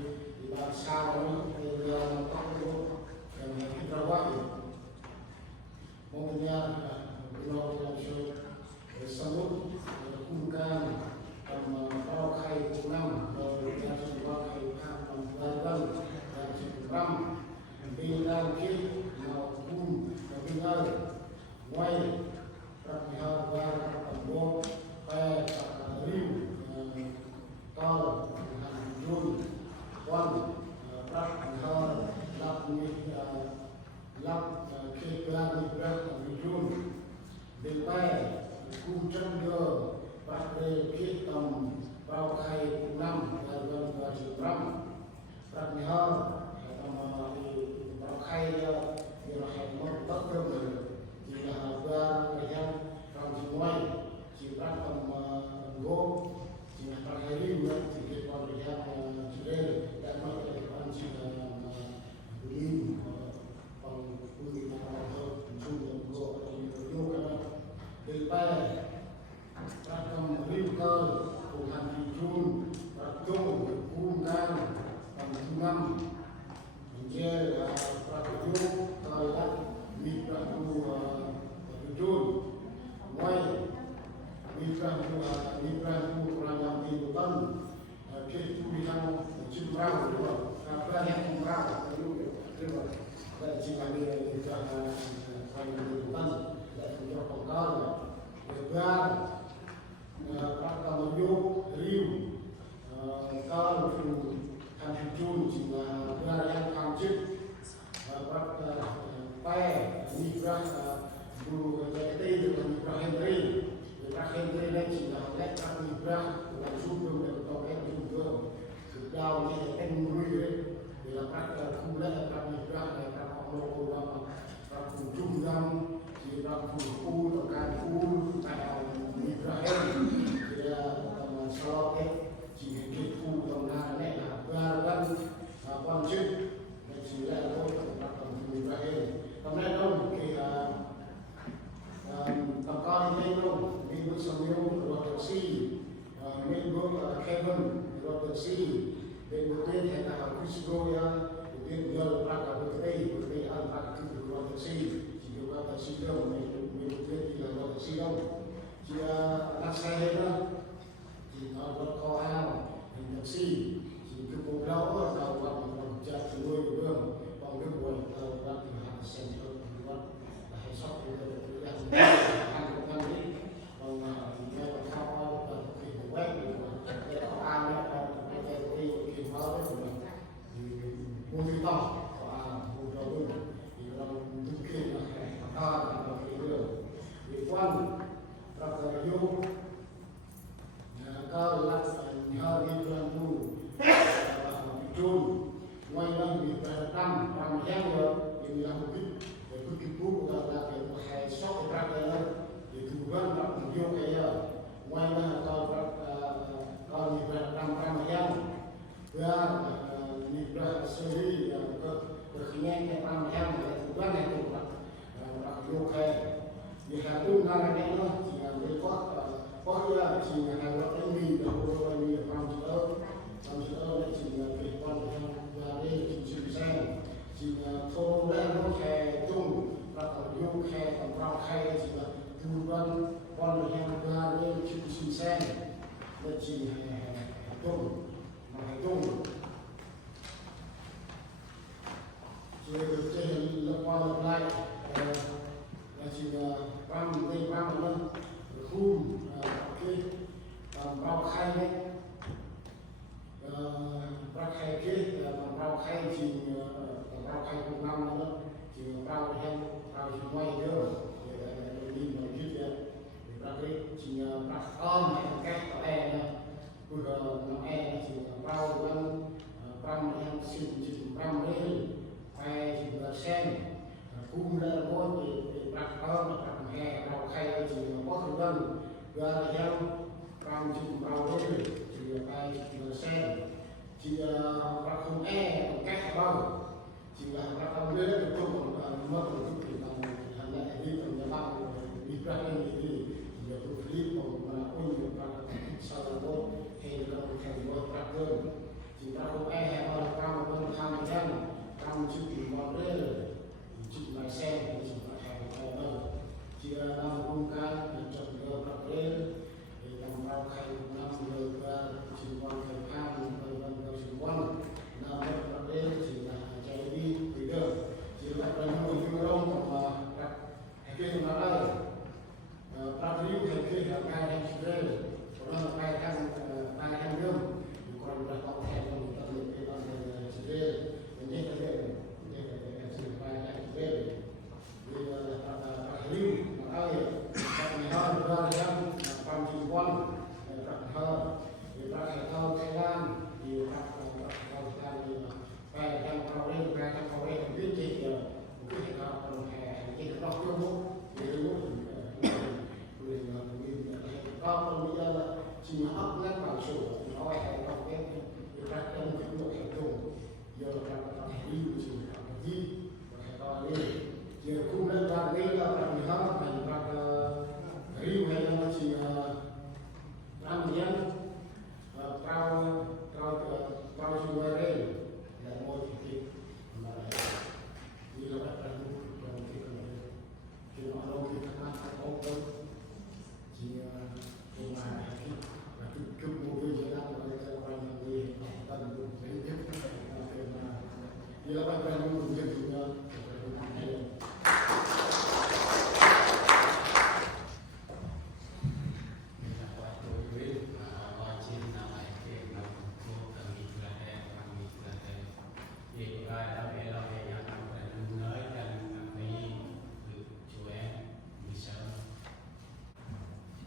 làm sao nó có cái rau quá mong nhà nó làm show samut kumkan rau khai cũng năm rồi nhà chúng ta khai tham vân và chừng năm bên đang kia màu kum bên ơi ngoài các nhà và các bộ về riu to hàng dùn quan các nhà lắp khi plan đi ra hàng dùn bên bay cung chân đưa bác đề khi tầm vào khai năm và chừng năm các nhà vào khai như là hành một tất cơ thì là ra người dân trong chỉ ngoài chỉ bắt tầm gỗ chỉ là bắt hai riu nữa thì cái con người dân chỉ đây đã nói là con chỉ là riu còn quy định là hơn chung là gỗ thì vô cái đó từ ba bắt tầm riu cơ cùng hành thị chun bắt chung cung gan tầm thứ năm je là bắt chung thời là mít bắt Jun, ngoài Mifran kurang yang dibutuhkan, kita bilang cimrau, apa yang cimrau itu, dan jika dia kita yang dibutuhkan, dan kita penggal, lebar, kalau riu, kalau kan Jun jika benar yang kancik, pai, Mifran dulu kita itu kan Ibrahim đây chỉ là lẽ các Ibrahim là giúp đỡ được tàu em giúp đỡ sự đau như là em nuôi đấy để là các khu lẽ các Ibrahim này các họ lô là các khu trung tâm chỉ là khu khu là các khu tại Ibrahim thì là sau cái chỉ cái khu tàu na này là ba quan chức chỉ là thôi các khu Ibrahim hôm nay đâu thì tầm con đi luôn đi bước sông yêu rồi được si nên bước Kevin rồi được si bên đầu tiên thì là Crisco ya đầu tiên giờ là cả bên đây ăn bạc thì rồi được si chỉ có được si đâu mình đầu tiên thì là rồi được si đâu chỉ là xe đó thì nó có co ao mình được si chỉ cái bộ đâu ở đầu còn chặt nuôi được còn cái buổi đầu là hàng sen thôi là hay sót được Ibrahim ini dia berfilm, orang pun dia pernah salah buat, có con bây giờ là chỉ học lên bằng số nói hay học cái các em cũng được hiểu dùng giờ là các em đi chỉ học cái gì và hay có đi giờ cũng lên ra đây là các em học thành các riêng hay là chỉ làm gì trao xuống đây là một cái mà như là các em thì nó đâu thì các bạn phải có chỉ nhưng mà cái mô hình gì đó là cái quan trọng gì tận dụng cái tiếp như là các bạn muốn được gì đó Hãy subscribe cho kênh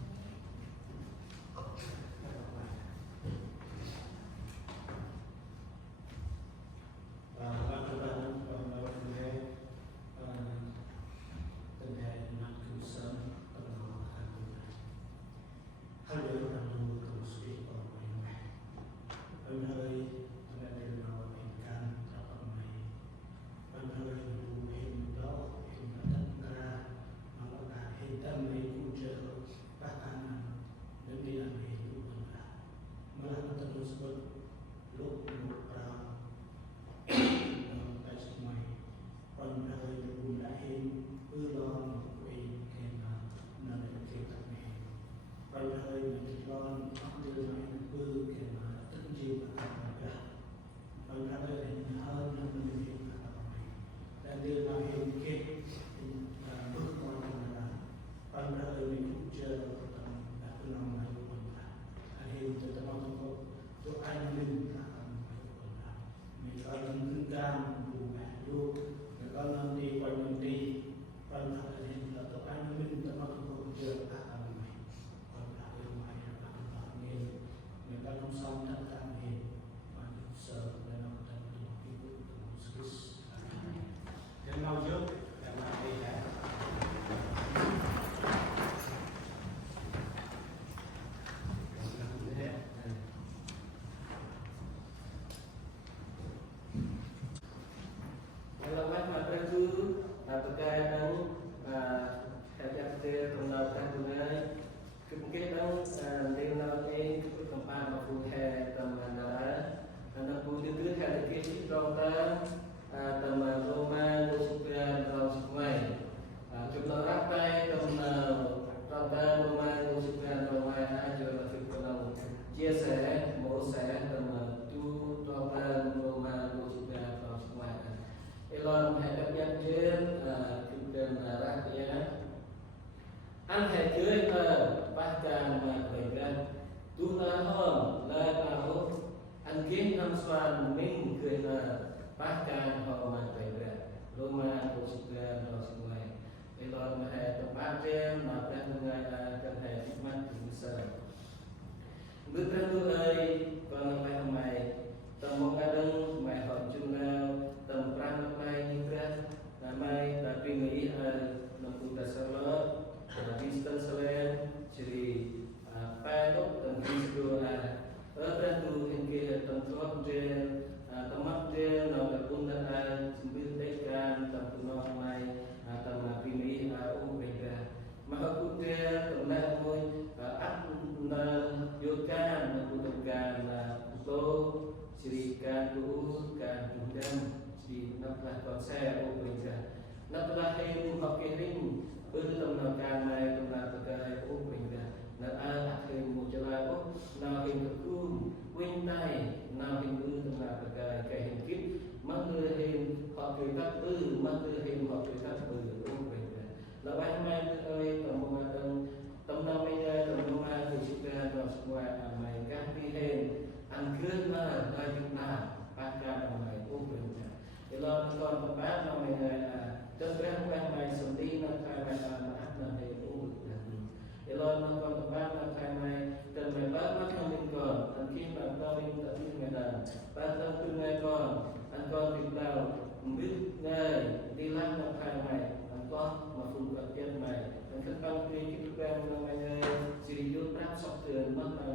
Ghiền Mì Gõ để không bỏ lỡ những video hấp dẫn.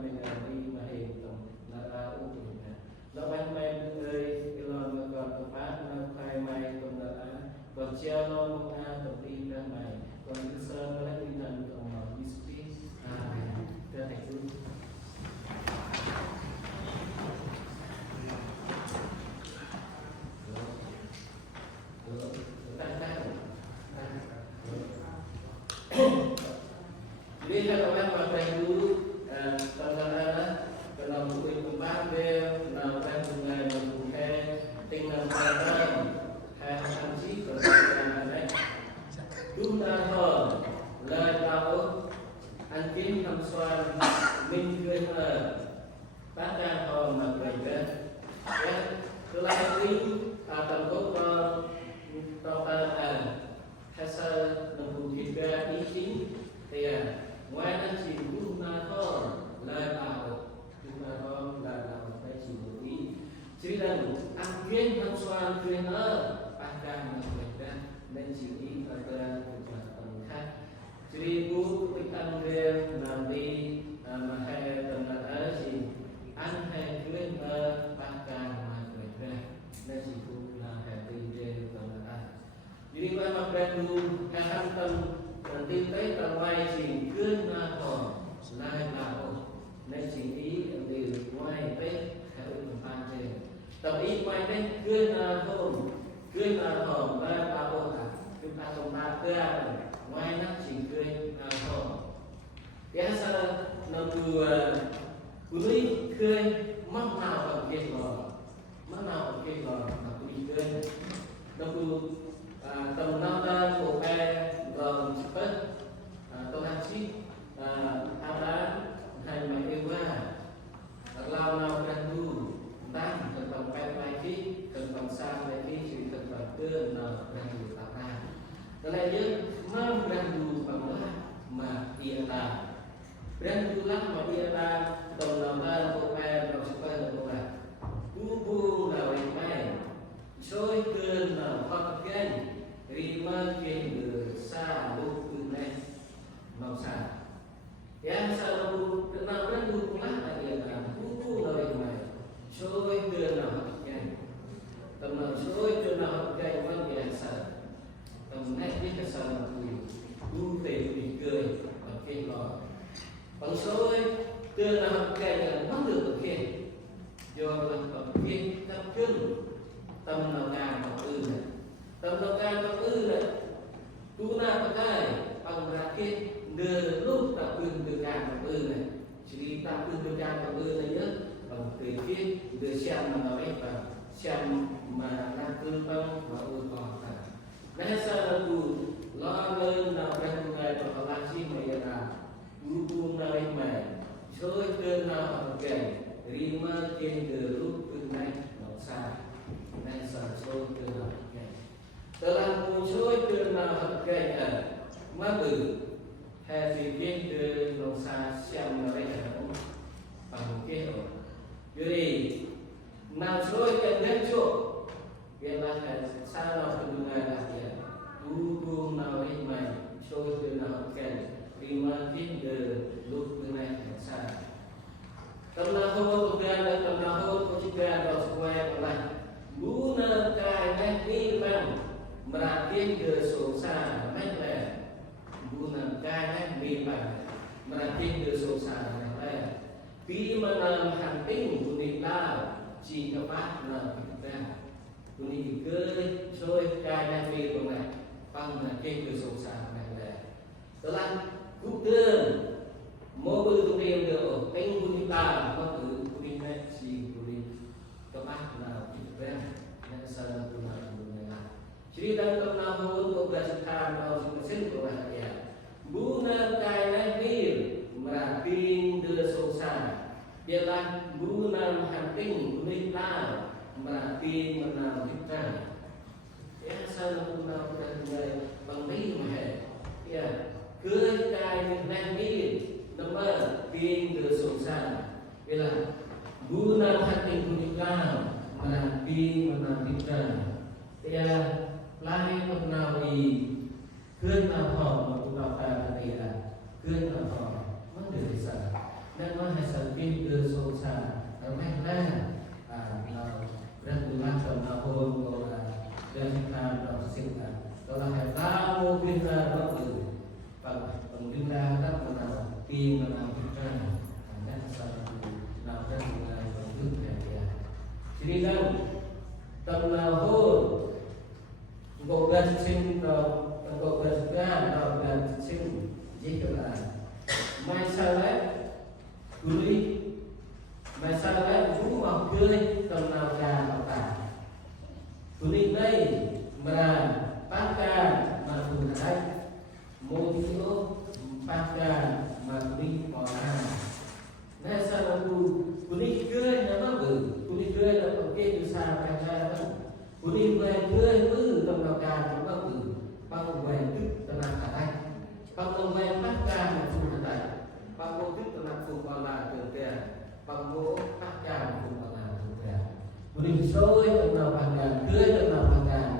mình đi mà hiện là ưu tiên nó bán men người cái lon mà còn có phát nó khai mày còn là còn treo lon một tập đi ra mày còn cái sơ nó lấy tinh thần còn mà biscuit theo thành phương jadi kalau orang pakai dulu tentang kalau buat tempat dia melakukan sungai berbuka tinggal pada hai hàng chí của này chúng ta thờ lời tao anh kiếm thăm xoan minh cười thờ tác ra thờ mà cười chết tôi lại đi tầm cốt tao ta hay sao đồng cùng thịt ra ý chính thì ngoài ra chỉ chúng ta thờ lời tao chúng ta thờ lời tao phải chỉ một ý chỉ rằng anh kiếm thăm xoan cười thờ tác ra mà cười ra nên chỉ ý và ra một phần khác chỉ bố quyết tâm về làm đi mà hay tầm là ở gì anh hay quyết tác ra mà cười ra nên chỉ cũng là hệ tình về tầm là jadi memang perlu hantam nanti kita mulai singkun atau naik laut naik sini di mulai teh harus mempanjang tapi mulai teh kun home là laut chúng ta không ta kia mulai nak singkun home biasa nampu kuli khơi mất nào ở kia lò mà kuli khơi nampu tầm năm ta của bé gồm tất tôi ăn ship ada hay mà yêu qua lao nào đang du đang cần tầm bay bay khi cần tầm xa bay khi chỉ cần tầm tương nào đang du tạo ra cái này nhớ mang đang du bằng lá mà kia ta đang du lắm mà kia ta tầm nào ta của bé gồm ship là của bạn bu là vậy mai xôi tương là hoặc kênh rima kênh xa lúc từ này màu xa yang sa lu kenal kan lu lah dia kan bu là vậy mai xôi tương là hoặc kênh tầm nào xôi tương là hoặc kênh vẫn biasa tầm này biết cái sao mà bu tiền bị cười và kênh lò bằng xôi tương là hoặc kênh là vẫn được kênh do bằng kênh tập trung tâm nào càng bằng này tâm nào càng bằng này tu na pakai bằng rakit đưa lúc ta quyền đưa càng bằng này chỉ ta quyền đưa càng bằng này nhớ bằng từ kia đưa xem mà nói và xem mà đang cương tâm và còn cả nên sao là tu lo lên nào đang ngày và làm gì mà là tu này mà chơi cơn nào bằng kẻ rima trên đưa lúc cương này nó xa nên sản xuất từ hạt cây. Dalam muncul từ hạt cây ở má bự hay gì biết từ nông sản xem nó đây là bằng cái rồi. Jadi nào rồi cái nhất chỗ cái là sao nào từ ngày là gì? Buông nào đây mày trôi từ hạt cây vì mà biết từ lúc từ này xa. Tầm nào không có cái là tầm nào không có chỉ cái đó xoay còn lại guna kai memang merakit dosa memang guna kai memang merakit dosa memang pi mana hanting kuning lao chỉ có phát là kita kuning cơ soi kai memang này bằng merakit dosa memang telah kutung mobil kuning được teng kuning lao có từ kuning này chỉ kuning có phát là yang salah tuhan dunia. Cerita tentang untuk bersetan atau mesin perhatian. Guna kaya bir merapin dosa. Ialah guna hanting kunita merapin menang kita. Yang salah tuhan dunia pembeli mahal. Ya, kaya bir nama pin dosa. Ialah guna hanting kunita menantikan dia lahir menawi kena hom untuk kata dia kena hom menderita dan mahasa sinh ra đó là hệ ta mua viên ra đó từ bằng viên ra đất mà nào tiền mà nào viên ra các sao nào ra là bằng nước này thì đi đâu tầm nào hôn gồm gần sinh rồi gồm gần ra rồi gần sinh gì đó là mai sao đấy cứ đi mai sao đấy cũng vào cười tầm nào già vào cả cứ đi đây mà bác ca mà cùng thấy một chỗ bác ca mà đi bỏ ra nên sao là cứ đi cười nó bự cứ đi cười là ok từ xa càng ra đó cứ đi về cười cứ tầm nào càng nó bự bao gồm về tức tầm nào cả tay bao gồm về bác ca mà cùng cả tay bao gồm tức tầm nào cùng còn là trường tiền bao gồm bác ca mà cùng còn là trường tiền cứ đi sôi tầm nào càng càng cười tầm nào càng càng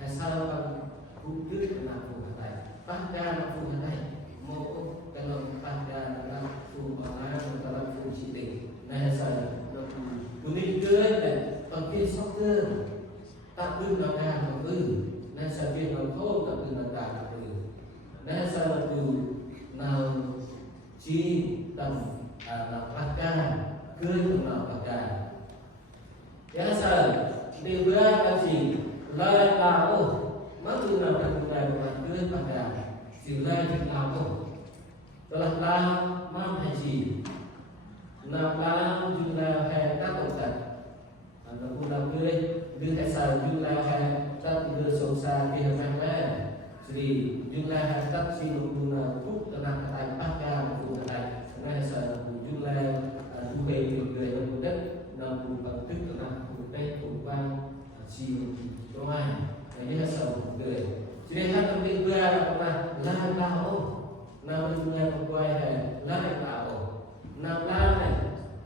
hay sao bằng cũng trước tầm nào cùng cả tay bác ca mà cùng cả tay một cái lòng bác ca là cùng còn là tầm nào cùng chỉ định này sao cứ đi cười này bằng kia sóc cơ tập đương là càng là nên sao viên nó thô tập đương là càng là nên sao là từ nào chi tầm là bác ca cười tầm nào bác ca ya sao đi bữa cái gì lời bảo mất từ nào thành đời mà cười bác ca chỉ lời thì nào không đó là ta mang hay gì nào ta chúng ta hay các động tác nó cũng là cười đưa cái sao chúng ta hay các đưa sâu xa kia mang về thì chúng ta hay các sinh cũng là phúc cho năng tay bác ca của thầy ngay sao chúng ta thu về người nó cũng đất nó cũng bằng tức là cũng đây cũng vang chỉ cho ai để như sao người chỉ để hát tâm linh vừa là lại bảo nào chúng ta cũng quay hệ lại bảo nào la này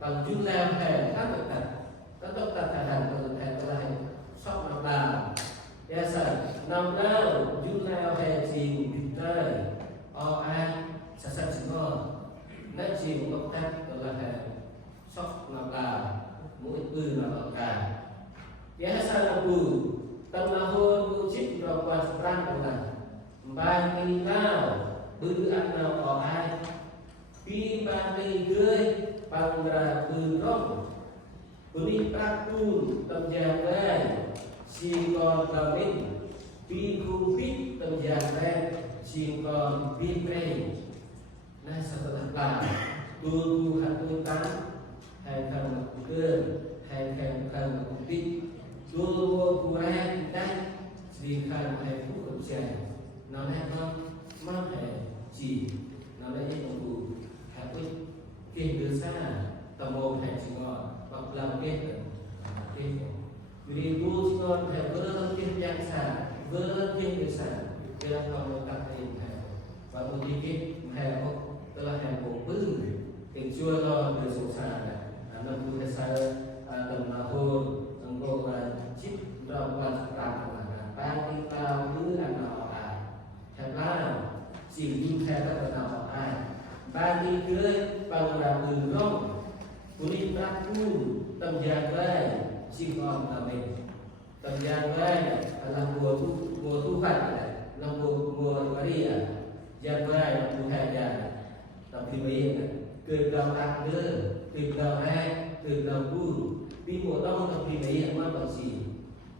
bằng chúng ta hệ các động tác thể hành của thầy có lại sóc nào bảo ya sao nào đâu chúng ta hệ gì chúng ta ai sẽ sẵn ngon nói gì cũng động tác đó là hệ sóc nào bảo mỗi từ nào bảo cả ya sao là bù tâm là hôn bù chích rồi qua sprang của là bài kinh nào bư ăn nào có ai khi ban đi cười bằng là bư rong bư đi bác tu tâm giang về si còn tầm ít khi khu fit tâm giang về si còn biết về này sao thật là tu tu hạt tu tán hay cần một cơ hay cần một tít tu tu ra tay si cần hay phúc cầm xe nó này không mang hệ chỉ nó đây những công cụ hạt quyết kiên đưa xa tầm một hệ chỉ ngọn hoặc làm kết kiên vì tu chỉ ngọn hệ vỡ hơn kiên giang xa vỡ hơn kiên đưa xa vì là còn một đặc hình hệ và một đi kết hệ tức là hệ của bư tình chua lo đưa sổ xa nó cũng là xa tầm là hôn ngô là chít rộng và tạm là ba đi cao cứ là nó thật ra chỉ nhìn theo các bạn nào ai ba đi cưới bằng là từ rong của đi ta cu tầm giang về chỉ còn là mình tầm giang về là mùa thu hoạch là mùa đi à giang về là mùa hè giang tập thì mình cười đầu ăn nữa từ đầu hai từ đầu cu đi mùa đông tập thì mình mà bằng gì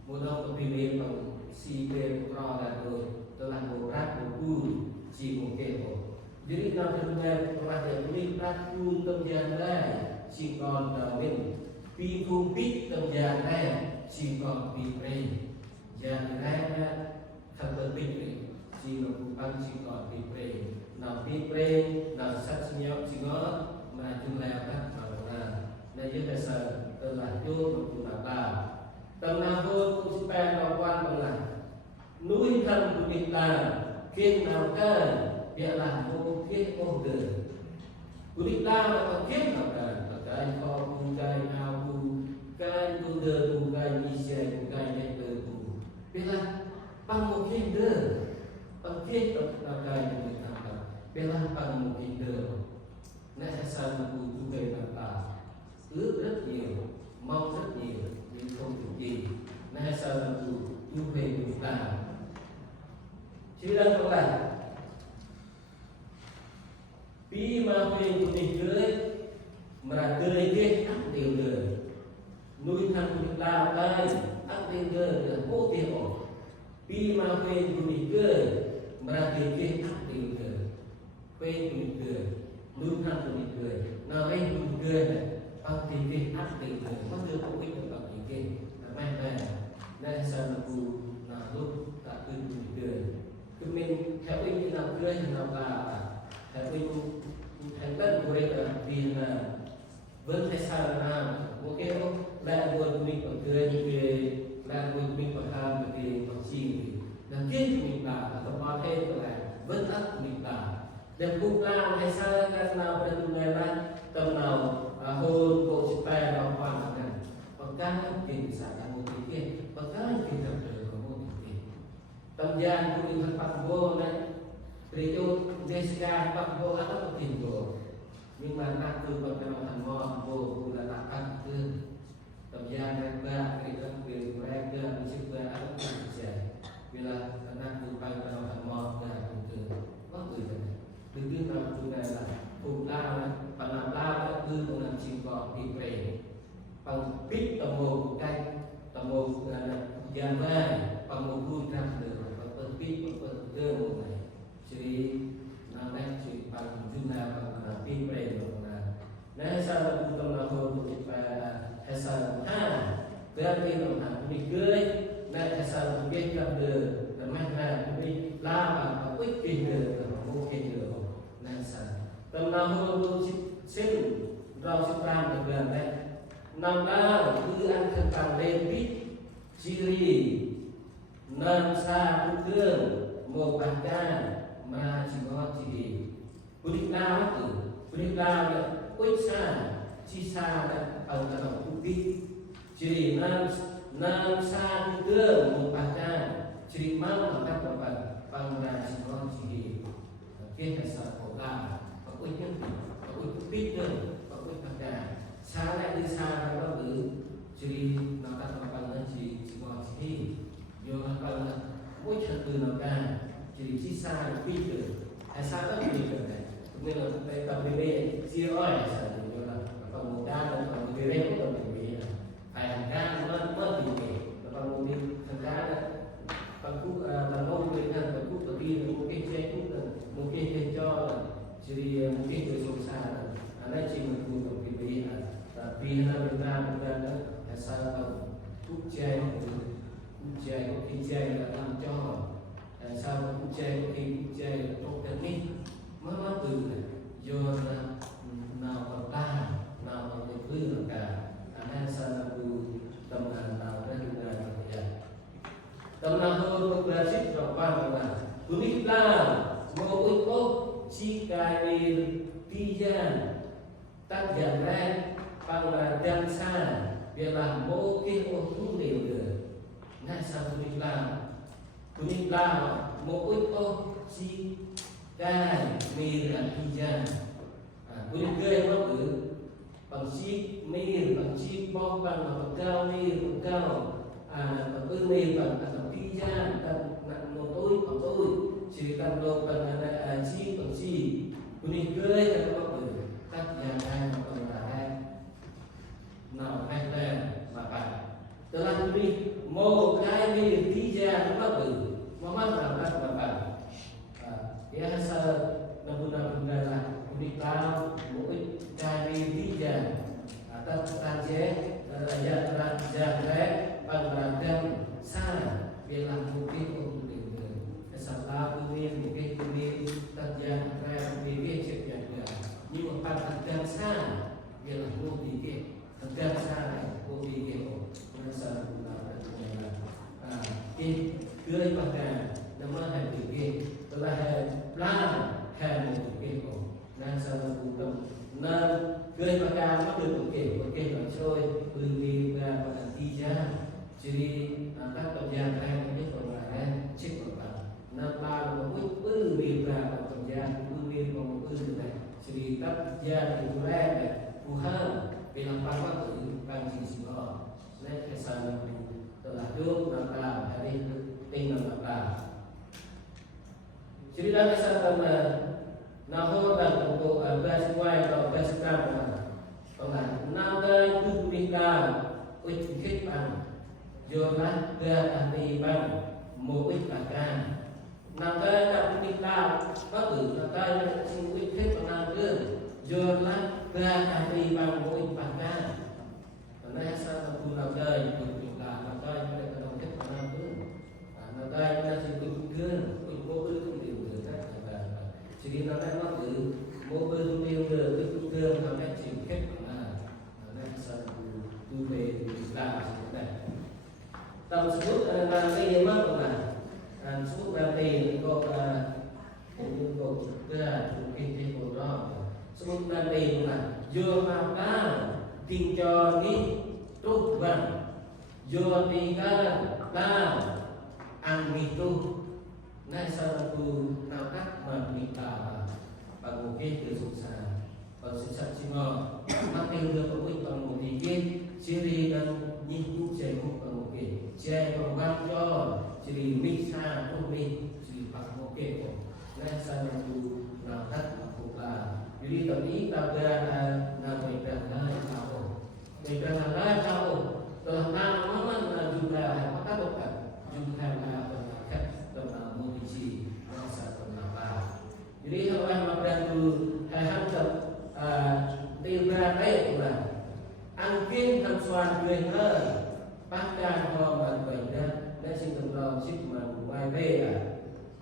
mùa đông tập thì mình bằng xì về pro là rồi telah berat buku si mungkin jadi kalau kita pada ini aku terjadi si kon dawin pi ku pi terjadi si kon pi pre jadi thật penting si bukan si kon pi pre nào pi pre nào sát si nhau si ngó mà chúng ta các bảo là nên như thế sở telah tu untuk apa telah tu supaya kawan telah núi thân của chúng ta kiên nào cơ địa là vô kiết vô tử của chúng ta là có kiết nào cả cái kho cu cái nào cu cái cu đơ cu cái đi xe cu cái này đơ cu biết là bằng một kiết đơ bằng kiết là cái người ta làm biết là bằng một kiết đơ nên sao mà cu tu về làm ta ước rất nhiều mong rất nhiều nhưng không được gì nên sao mà cu tu về chúng ta chỉ đơn thuần là vì mà về tụi mình cưới mà tươi kết ác đều đời nuôi thằng tụi lao tay ác đều đời là vô tiền ổn vì mà về tụi mình cưới mà tươi kết ác đều đời về tụi mình cưới nuôi thằng tụi mình cưới nào anh tụi mình cưới này bằng tươi kết ác đều đời có được cũng biết được bằng tươi kết là mang về nên sao là cụ là lúc ta tụi mình cưới cứ mình theo ý như nào cưới thì nào là theo ý thành đất của đây là tiền là vẫn phải sao là một cái là buồn mình còn cười những cái là buồn mình còn làm những cái còn chi là kiết mình là tập bao thêm là vẫn ắt mình là đem cũng lao hay sao các nào bên tụi này là tầm nào hôn bộ chụp tay vào quan này còn các tiền sản là một cái kia còn các tiền tập đời của một cái kia tâm gian của mình thật vô này để cho Jessica bắt vô hết các tiền của nhưng mà ta từ còn cái thành ngon vô cũng là ta ăn từ tập gia này ra cái đó về của em ra mình sẽ ra ăn cái gì vì là ta từ bằng cái thành ngon ra cũng từ có từ này từ từ nào từ này là cùng lao này và làm lao cái từ của làm chim cọp thì về bằng biết tầm một canh tầm một gian ra bằng một khuôn ra được bằng phân biết bằng phân cơ một này chỉ năng lực chỉ bằng dung nào bằng pin về rồi là nếu sao là cũng tâm là hồn của chúng ta hay sao ha với khi đồng hành mình cưới nên hay sao cũng biết cầm được là mang ra cũng đi la và quyết kinh được là vô kinh được nên sao tâm là hồn của xin rau xin tam được gần đây năm đó cứ ăn thân tăng lên biết chiri nên xa cũng thương một bàn ca mà chỉ có chỉ quyết lao từ quyết lao là quyết xa chi xa là ở cái đầu cũng biết chỉ nam xa cũng đưa một bàn ca chỉ mang là các bạn bằng là chỉ có chỉ kia là sao khổ la và quyết nhân và quyết biết được và quyết bàn ca xa lại đi xa là bao tử chỉ nó các bạn là chỉ có chỉ do các bạn là mỗi trận từ nó ca chỉ xa là biết được hay sao đó biết được này nên là phải tập đi về chia ơi sao thì là còn một ca là còn đi về cũng cần đi về phải hàng ca nó đi về và còn một đi hàng ca là còn cũng là nông người là còn cũng tự đi một cái chế cũng là một cái chế cho là chỉ một cái người sống xa là anh ấy chỉ một người còn đi về là vì là Việt Nam chúng ta đó là sao còn quốc chế có khi chế là làm cho sao cũng chơi khi cũng chơi trong cái này mới nói từ này do là nào còn ta nào còn một thứ nào cả anh sao là từ tâm hồn nào ra được là vậy tâm nào hơn cũng là xích vào quan là cứ biết là một cái có chi cái đi ti gian tác giả ra bằng là chân xa việc làm một cái một thứ đều được ngay sao cứ biết làm kuning lao một ít ô chi cái mì là phi gian kuning ghê nó cứ bằng chi mì bằng chi bó bằng cao mì bằng cao bằng mì bằng phi gian bằng một tôi bằng tôi chỉ cần đồ bằng chi bằng chi kuning ghê là nó cứ các nhà hàng bằng là hai nào hai là mà bạn tức là kuning một cái mì phi gian nó cứ mama berangkat bapak, ya asal nabuna lah unikal mungkin cari tiga atau raja pengeragam sana bilang mungkin untuk itu asal mungkin terjadi mungkin terjadi nhưng mà terjadi sana bilang mungkin terjadi sana mungkin nó sao cưới bằng cả năm nay hàng tỷ kia tức là hàng plan hàng một tỷ kia của nên sao nó cũng tâm nên cưới bằng cả mất được một kia là trôi từ đi ra và là đi ra chỉ các tập gia các em biết còn là chết còn bạn nên ba là một cứ đi ra và tập gia cứ đi còn một cứ này chỉ tập gia thì cũng ra này phù hợp vì làm ba mắt tự bằng chỉ có nên cái sao nó tức là trước là ta hay đi tin là ta Jadi dalam kesempatan naho dan untuk belas kuai atau belas gram pengan naga itu berikan ujian pan jolah berarti pan murid akan naga tak berikan bagus naga sing ujian pengaga jolah berarti pan murid akan karena satu naga itu berikan naga yang berkaitan dengan pengaga naga yang masih berikan jadi nanti waktu mobil builder itu dia namanya cipket nanti satu dua tiga sebentar. Tahun sebut nanti yang mana dan sebut nanti kok ini kok juga mungkin di orang sebut nanti mana jual makan tinggal ni tuh bang jual tinggal tam angin tuh. Nah, satu nakat menikah, pagukit kesusahan, persisat cima, makin dia pagukit pagukit, ciri dan nyiku cekuk pagukit, cekuk pagukit, ciri misa pagukit, ciri pagukit. Nah, satu nakat pagukit. Jadi tadi tabrak nama ibadah kau, ibadah kau telah nama juga apa bukan juga jadi kalau makan tu hal tu tiba baik pula. Angkin hamsuan dunia pakar hormat baiknya dan sistem sikman baik.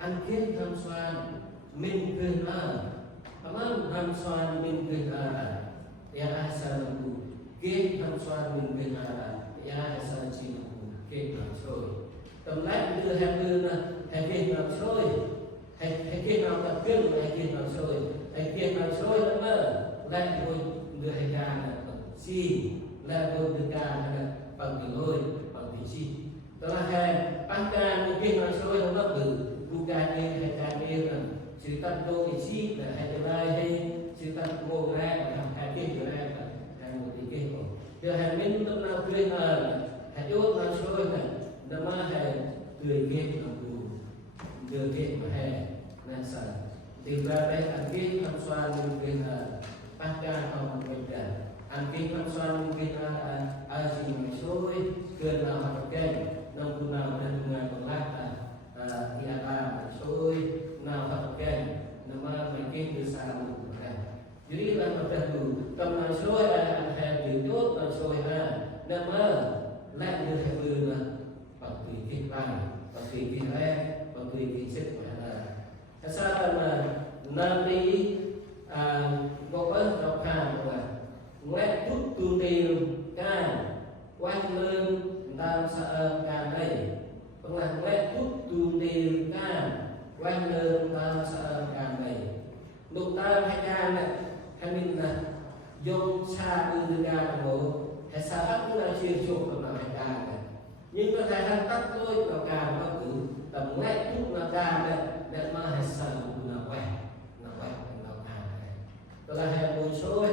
Angkin hamsuan min dunia, aman hamsuan min dunia. Ya asal tu, ke hamsuan min dunia. Ya asal cipu ke hamsuan. Tempat itu hamsuan, hamsuan. Hãy kia nào tập kết hãy kia nào sôi lại ngồi người hành ca là si lại ngồi người ca là bằng tiếng hơi bằng tiếng si đó là hai ban ca người kia nào sôi nó ngập từ buka kia hành ca kia là sự tập đô thì si là hay cái lai hay sự tập ngô ra là hai kia ra là hai một tiếng kia rồi hai bên lúc nào kia là hai chỗ nào sôi là nó mà hai người kia là đưa kia mà hè nasa tiba baik angin hamsuan mungkin pasca atau berbeda angin hamsuan mungkin azim mesoi kena hargai nam guna dan dengan pelata tiada mesoi nam hargai nama mungkin bersama jadi dalam tertentu teman mesoi ada hadiut mesoi nama lain dia berbeda pasti kita pasti kita Kesalahan nanti có đọc hàng là ngoét rút tu tiêu can quay lên tam sợ can đây còn là ngoét rút tu tiêu can quay lên tam sợ can đây lúc tam hay can này hay mình là dùng xa từ can bộ hay xa ấp cũng là chia chụp của nó hay can này nhưng có thể hắn tắt tôi vào can nó cứ tầm ngoét rút là can này để mà hay sợ là quẹt nó càng này tôi là hay một số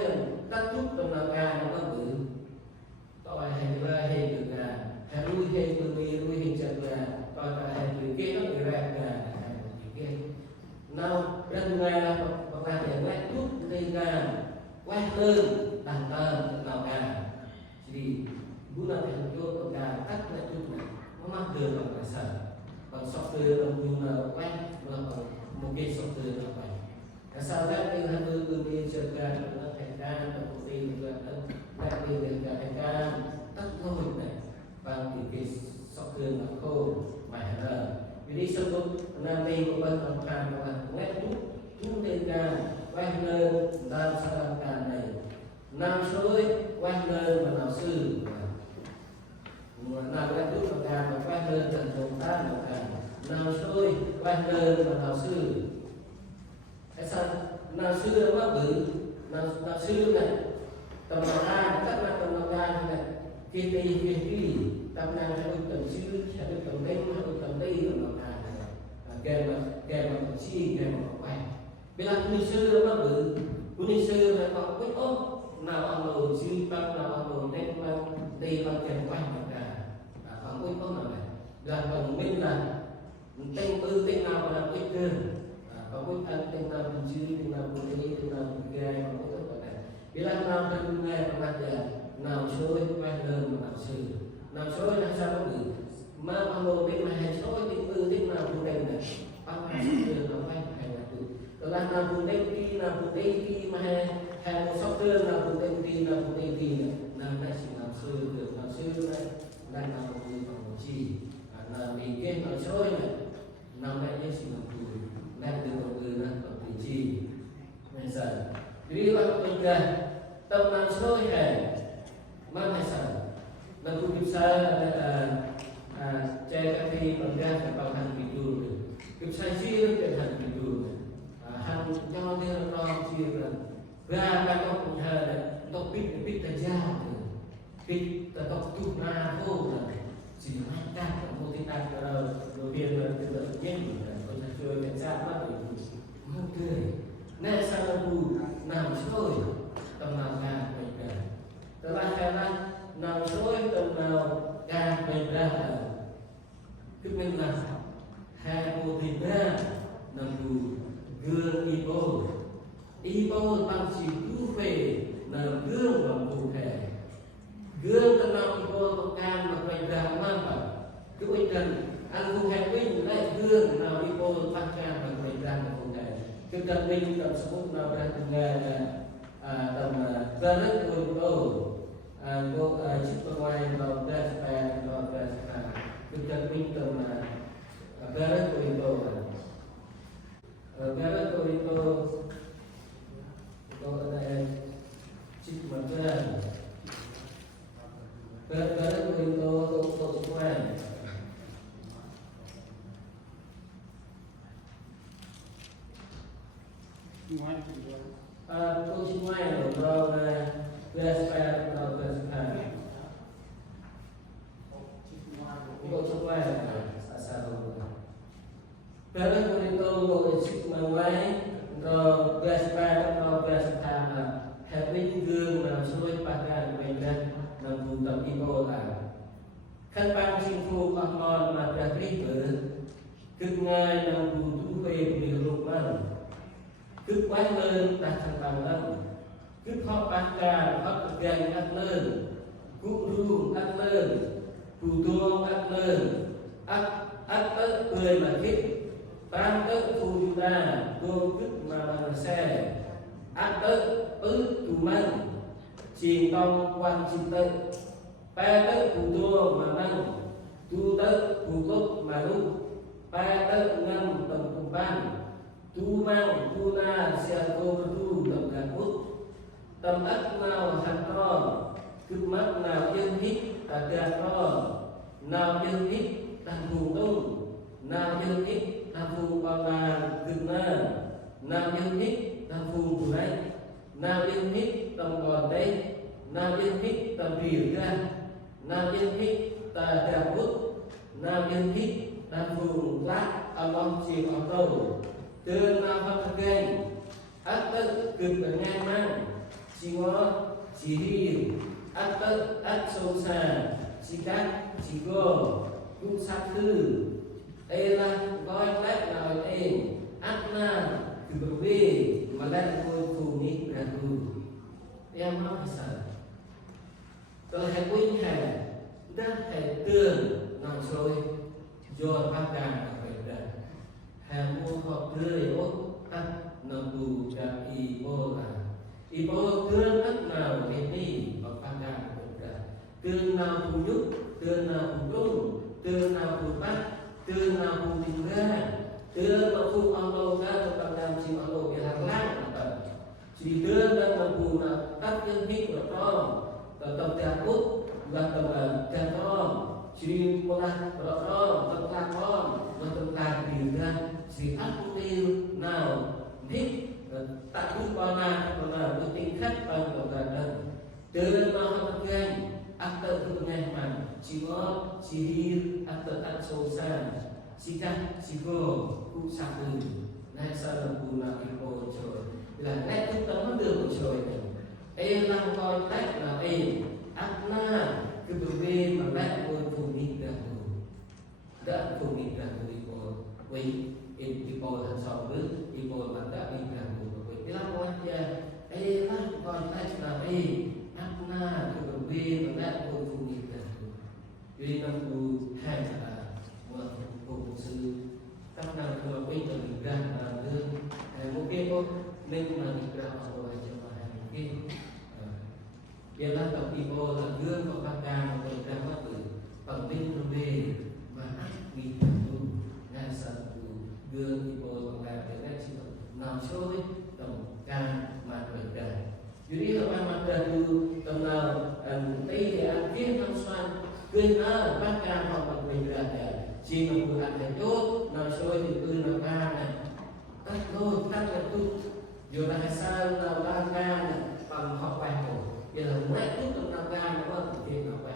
tắt chút trong nó càng nó có bự tôi hay là hay được là hay lui hay từ mi lui hình chật là tôi là hay từ kia nó người ra là hay từ kia nào lần này là các bạn để quét chút lên là quét lên bàn tay nào càng thì bữa nào thì tôi còn càng tắt lại chút này nó mắc đường bằng cái sợ còn sọc từ đồng dùng là quét một cái sọc từ là vậy sau đó thì hai mươi người đi chơi ra nó thành ra nó công ty là đặc biệt là thành ra tất thôi này và cái sọc từ là khô mày là vì sau đó nam đi của bên đồng hành là nghe chút lên ca quay lên tam sa ca này nam suối quay lên và nào sư nào quay chút là ca mà quay lên thành đồng tác một ca nào suối quay lên và nào sư tại sao nào sư nó bự nào sư này tầm nào ra các bạn tầm nào ra này kia đi tầm nào hay tầm sư hay tầm đây hay tầm đây tầm nào ra kèm mà chi kèm mà quay bây giờ quân sư nó bự quân sư là có biết ốp nào ông đồ sư băng nào ông đồ nên băng đây băng kèm quay mà cả không biết ốp nào này là còn mình là tên tư tên nào mà làm quyết cơ pun ada tentang benci, tentang bunyi, tentang gaya, itu apa? Bila nam terdengar pengajar, nam soi pada nam soi, nam soi dah sama ni. Mà ông biết mà hay soi thì tiếng nam bunyi này, apa sih nam hay tu. Kalau nam bunyi ti mà hay một số trường nam bunyi ti, nam này chỉ nam soi này, nam bunyi bằng chi, nam mình cái nam soi này. Nam này chỉ nam bunyi, nam từ nam bunyi chi. Bây giờ, vì vậy mình cần tâm nam soi hay mang hay sao? Nam bunyi sao chạy các thi bằng gan và bằng hành video này, cái sai chi nó chạy hành video này, hành cho nên nó chia là ra cái con cũng hay là tóc bít ta ra bít ta tóc chút na thôi là chỉ hai ta còn một cái ta cái đầu tiên là cái lợi nhất là con ta chơi cái ra mắt để không cười, nên sao nó bù nằm sôi tầm nào ra mình cả, từ ba cái là nằm sôi tầm nào ra mình ra là cái mình là hai một thì ra nằm bù gương ipo tăng chỉ tu về nằm gương và cụ thể gương tầm nào ipo tầm can mà quay ra mang vào cứ quay cần ăn cụ thể mình lại gương nào ipo tăng can và quay ra mà cụ thể cái cần mình tầm số nào ra từng ngày là tầm ra rất ipo cô chụp ở ngoài vào ra cái cần mình tầm ra rất ipo gara itu ada cip macam gara itu semua semua kalau gas fire atau gas fire semua asal Kalau kita ngồi chụp mà máy rồi gas ba rồi gas tham là hệ bên gương làm sôi ba cái mình ra làm vùng tập ipo làขั้นบางสิ่งถูกออกมาจากที่เปิดคือง่ายนำดูทุกเวทมีรูปมั่งคือไว้เลยตัดทางต่างนั้นคือพอปากการพอแกงอัดเลิศกุรูอัดเลิศกูตัวอัดเลิศอัดเลิศเปื่อยมาคิดtam tức thu chúng ta vô tức mà bằng xe ác tức tù măng chìm tông quan chìm tức ba tức thủ tua mà măng tu tức thủ cốc mà lúc ba tức ngâm tầm cùng ban tu măng tu na xe cô tu tầm cả út tầm ác nào hạt to cứ mắt nào yêu hít ta gà to nào yêu hít ta vùng tung nào yêu hít ta phù bao là cực na nào yêu hít ta phù của đấy nào yêu hít tầm còn đấy nào yêu hít tầm rỉa ra nào yêu hít ta đẹp bút nào yêu hít ta phù lát long chìm ở đầu từ nào phát gây ác tự cực ở ngang mang chỉ ngó chỉ đi ác tự ác sâu xa chỉ cắt chỉ gò cũng sát thư đây là gói lát nào em ác na từ bờ bê mà lại ngồi phù nhị ra tu em nói sao tôi hãy quên hè đã hãy tưởng nằm rồi do bác càng phải ra hè mua họ tươi ốt tắt nằm bù ra y bô tương ất nào để đi và bác càng phải ra tương nào phù nhúc tương nào phù trung tương nào phù bắt tương nào phù tình ra tương nào phù ông lâu ra trong tầm đàm chìm ông lâu bị hàng láng chỉ tương đang mà phù là các chân hít của to tầm đẹp út và tầm đẹp to chỉ một là to tầm lạc to và tầm lạc thì ra chỉ áp tiêu nào hít tại cũng còn là cái tính khách bằng của cả đời tương nào học nhanh áp tự thực nhanh mà chỉ có chỉ đi áp tự áp sâu xa chỉ chắc chỉ có cũng sạc từ này sao là phù là cái cô trời là nét chúng ta mất được của trời này em đang coi cách là em ác na cái bề bề mà lại ngồi phù nghịch ra đã phù nghịch ra người của ipo dan sober ipo mata ikan buku bilang wajah lah còn tay là Anna tu berbeza dengan untuk kita jadi nampu hai buat fungsi karena kalau kita bergerak ada mungkin nên là bergerak atau macam mungkin ialah tapi kalau gương của các càng bergerak itu penting lebih mana kita tu ngan satu gương ipo mengajar dan siapa nam soi tổng càng mà bergerak jadi kalau mata dulu kenal tây thì ăn kiến tham xoan quên bác ca hoặc là bergerak ya chỉ mà vừa ăn thành tốt nam soi thì từ nam ca này tắt thôi tắt là tu dù là sao là ba ca bằng học bài cổ giờ là mấy chút trong nam ca nó có thực hiện học bài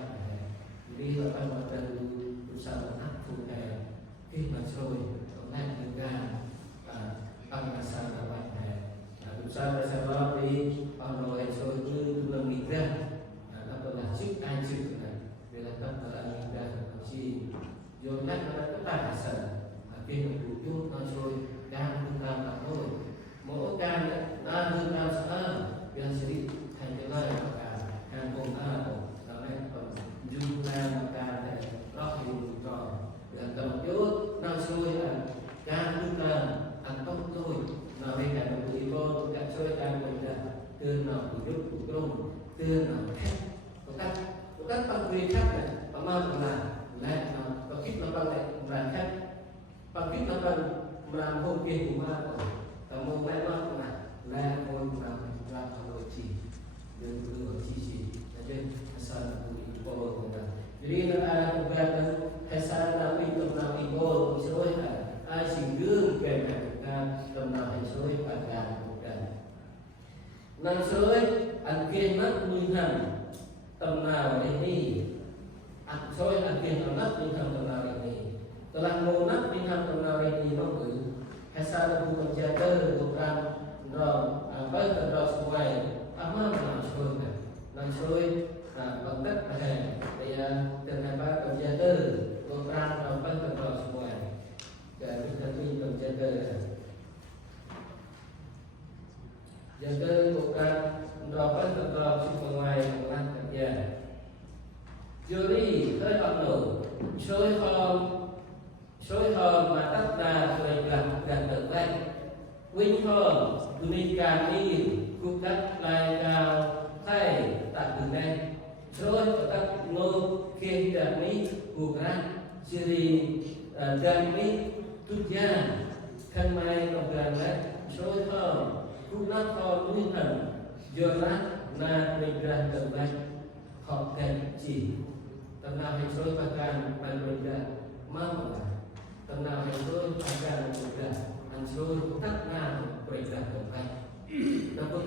đi là phải mặt trần sao là áp phụ hè khi mà soi còn lại từ ca tăng là sao là bài hè sao là sao đó đi bằng rồi soi cứ lần nghỉ ra nó có là chức ai chức này để là tập là nghỉ ra chỉ rồi lại nó có tài sản khi mà đủ chút nó soi đang hương nam là thôi mỗi ca nó hương nam sẽ biar sedih thành cái lời cả hàng cùng là này còn dung nam ca này đó thì trò là cầm chút nó soi ca hương nam ăn tốt thôi nó bên cạnh một người cô cạnh soi ca mình là từ nào từ giúp từ công từ nào khác có các bằng quyền khác này bằng mang là lại nó có kích nó bằng lại là khác bằng kích nó bằng làm hôm kia của ma tầm môn lại nó là môn làm hội chỉ đừng đưa chỉ là trên sao là tụi cô rồi jadi nó ai cũng về tới hay sao là vì tầm nào thì cô soi ai xin gương kèm hàng tầm nào hay soi và càng một càng năm soi ăn kia mất như thằng tầm nào để đi ăn soi ăn kia nó mất như thằng tầm nào để đi telah monat minham tenari di nombor hasal bukan jaga bukan rom apa terus semua ama langsung bằng tất là để từng ngày ba cầm jaga bukan apa terus semua dan kita pun jaga bukan apa terus semua bukan kerja juri tới bắt đầu soi hòm mà tất là người gần được đây Vinh hòm Dunica đi cục đất lại cao thay tại từ đây soi của các nô kiên đạt ní cục ra Syri gần ní tút gia khăn mai đồng gần đấy soi hòm cục nắp hòm nguyên thần giờ lát là mình ra được đây họ kèm chỉ tầm nào hay soi và càng mình ra mang lại tầm nào hành soi akan bergerak ansur tetaplah bergerak kembali namun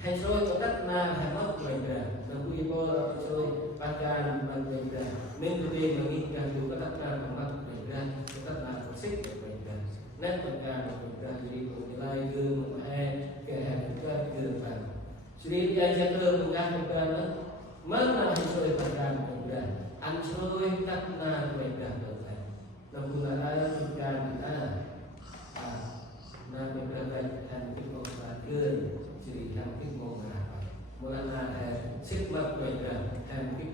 hành soi tetaplah harus bergerak namun ibu hành soi akan bergerak nên tôi menginginkan juga tetaplah harus bergerak tetaplah bersih bergerak nên bergerak jadi mulai ke mulai ke depan sudah diajar mengajarkan mana hành soi akan bergerak ansur tetaplah bergerak namun ada bukan nam bergerak thành cái một là cơn chỉ thành cái một là sức mạnh bergerak thành cái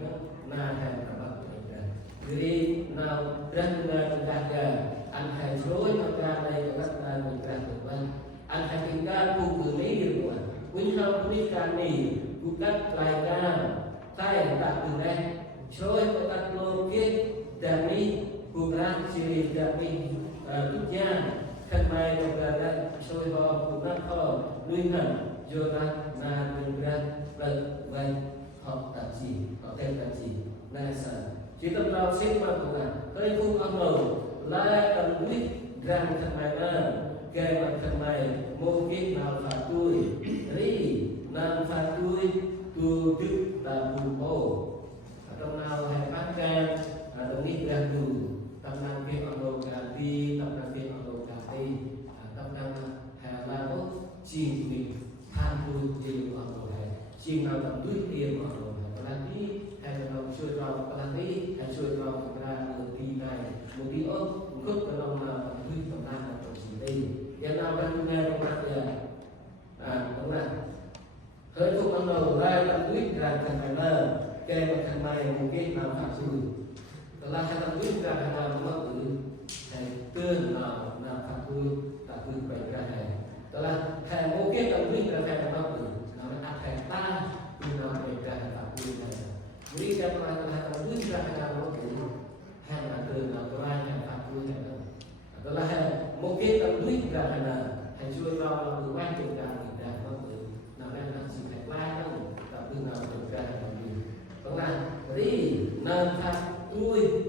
na thành là bậc bergerak jadi nào dan bergerak anh hãy soi maka đây là rất là bergerak kembali anh hãy tinggal pukul ni gitu Quỳnh Hồng berikan ni bukan layan saya tak tunai soi bukan logik dan ni bukan siri kami tujuan kemai berada soi ho bukan ho luihan jona na bergerak berbaik học tập gì học thêm tập gì này sản chỉ tập nào sinh mà bukan tới pun Allah la tanwid dan kemana ke kemai mungkin nào phạt tôi ri nam phạt tôi tu đức ta bu trong nào hay phát can đồng ý ra đủ tâm năng cái ono ganti tâm năng cái ono ganti tâm năng hà la bố chim mình tham tu chim ono này chim nào tầm túi tiền ono lagi hay là nó chui vào cái lagi hay chui vào cái một tí này một tí ốp khúc cái lòng là huy tổng đàn là tổng chỉ đây hiện nào đang nghe trong mặt giờ đúng là hơi thuộc ban đầu ra là quyết ra thành phải là kê một thằng này một cái nào phạm rồi đó là hai thằng quyết ra thành nào nó tự hay tương nào phạm tôi ta cứ phải ra hay đó là thằng một cái thằng quyết ra thành nó tự nó là thằng ta cứ nào phải ra phạm tôi này vì cái mà thằng quyết ra thành nào nó tự hay là tương nào có ai thành phạm tôi này đó là một cái thằng quyết ra thành nào hay chui vào là tự quan trọng ra nào đang làm gì phải qua đâu tập trung nào được ra làm gì còn là đi nên tham tôi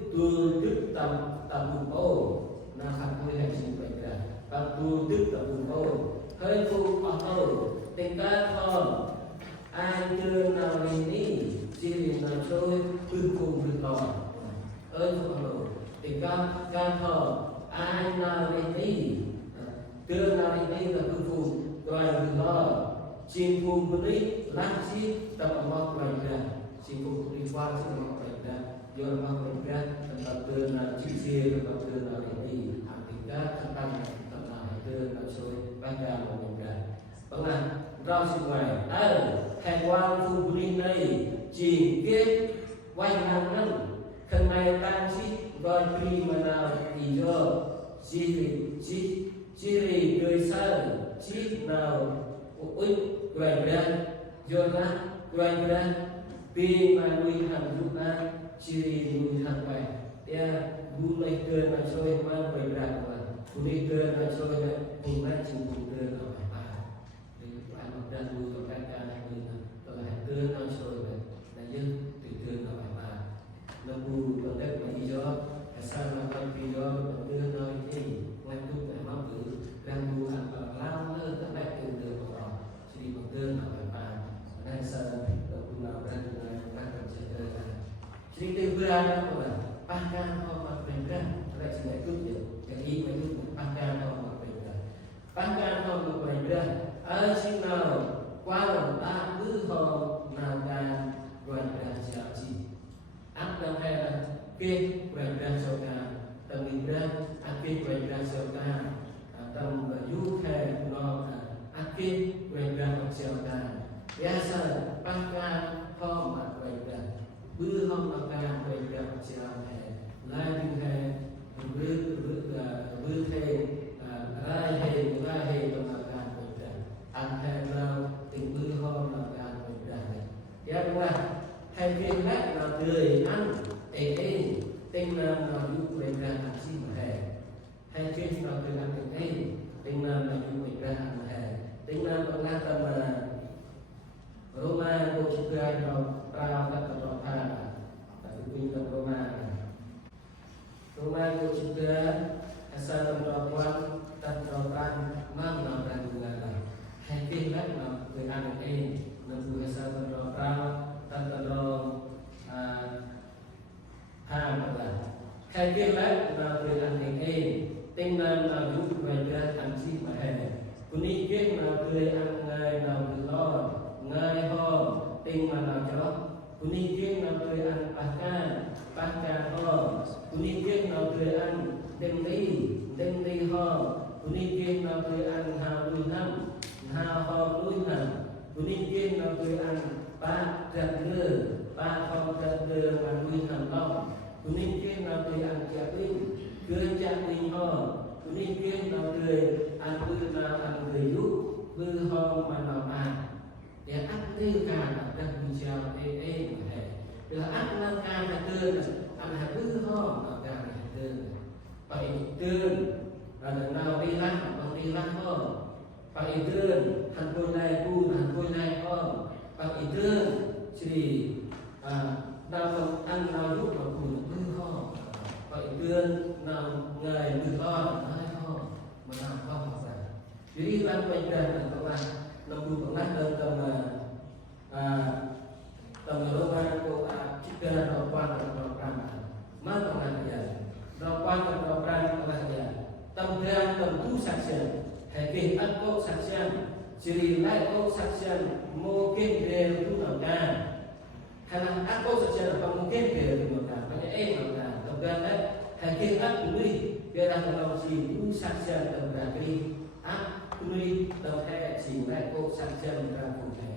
tức tập trung ô nên tham tôi hay gì phải ra tập tôi tức tập trung ô hơi phụ ô tình ca thon ai chưa nào đi chỉ nào trôi cứ cùng được rồi ơi phụ ô tình ca thon ai nào đi chưa nào đi là cứ cùng rồi được rồi chim phun beri lanci tak mau kerja chim phun beri far sih mau kerja jual mau kerja tempat ternak cuci tempat ternak ini Afrika tentang ternak soy bangga mau kerja pernah rau sungai hewan phun beri này chim kết quay ngang nâng thân này tan xí gọi pri mà nào thì do chỉ đời sau chỉ nào ui quay ra Jonah quay ra pin mà nuôi hàng giúp ta chỉ nuôi hàng vậy ya bu lấy cơn mà soi mang quay ra mà bu lấy cơn mà soi là cùng ta chịu cùng cơn là phải ba thì anh mặc ra nuôi trong các ca này là cơn mà soi là dân từ cơn là phải ba nó bu trong đất mà đi gió sao mà con đi gió cơn nói gì ngoài tu phải mong cứ đang bu hàng vào lao nữa các bạn từ từ đi bằng tương là phải ba nên sao cũng nào ra từ này các bạn sẽ chơi ra chỉ từ bữa đó là ba can không mặc bình ra lại chỉ để chút nhiều cái ý mấy lúc ba can không mặc bình ra ba can không mặc bình ra ở khi nào qua lòng ta cứ không nào can rồi ra chả chi áp đâu hay là kia rồi ra sau ca tầm mình ra áp kia rồi ra sau ca tầm du khe nó akhir mereka mensiapkan biasa bahkan kau mereka belum makan mereka mensiapkan lagi rai makan mereka antaraเราถึงbelum makan mereka ya buat hai phiên khác là người ăn tên nam là giúp mereka aksi mahal hai phiên là người ăn tên nam là giúp mereka ăn dengan pengataman Roma juga Rao kata Roma tapi punya Roma juga asal perempuan dan perempuan mana dan juga hai phiên khác mà người ăn được nên người asal perempuan dan hai phiên khác mà người ăn được tên nam là giúp người ăn xin mà hè Kuni kia nào cười ăn ngày nào cười lo ngày ho tình mà nào cho Kuni kia nào cười ăn bát ca ho Kuni kia nào cười ăn đêm đi ho Kuni kia nào cười ăn hào ho nuôi năm Kuni kia nào cười ăn ba ho trật lừa mà nuôi năm lo Kuni kia nào cười ăn chả linh ho Kuni kia nào cười ăn bữa nào ăn người giúp bữa hôm mà nào để ăn tư cả đang buồn chào là ăn năng ca là tư ăn hạt bữa hôm nào cả là tư vậy tư là lần nào đi lăn bằng đi lăn hôm vậy tư hạt bôi này hạt bôi này hôm vậy tư chỉ nào ăn nào giúp mà cùng bữa hôm vậy tư nào ngày bữa hôm mà làm không học ra jadi lan penjelasan pernah lembu pernah dan tầm Roma của juga Roma dan Roma mà pernah ya Roma dan Roma pernah ya tầm tu saksian hekih aku saksian ciri lain aku saksian mungkin dia tu nampak karena kau secara pemungkin dia mengatakan banyak mengatakan kemudian hakikat ini biarlah kalau si saksian terbagi ini terkait si kau saksian terbagi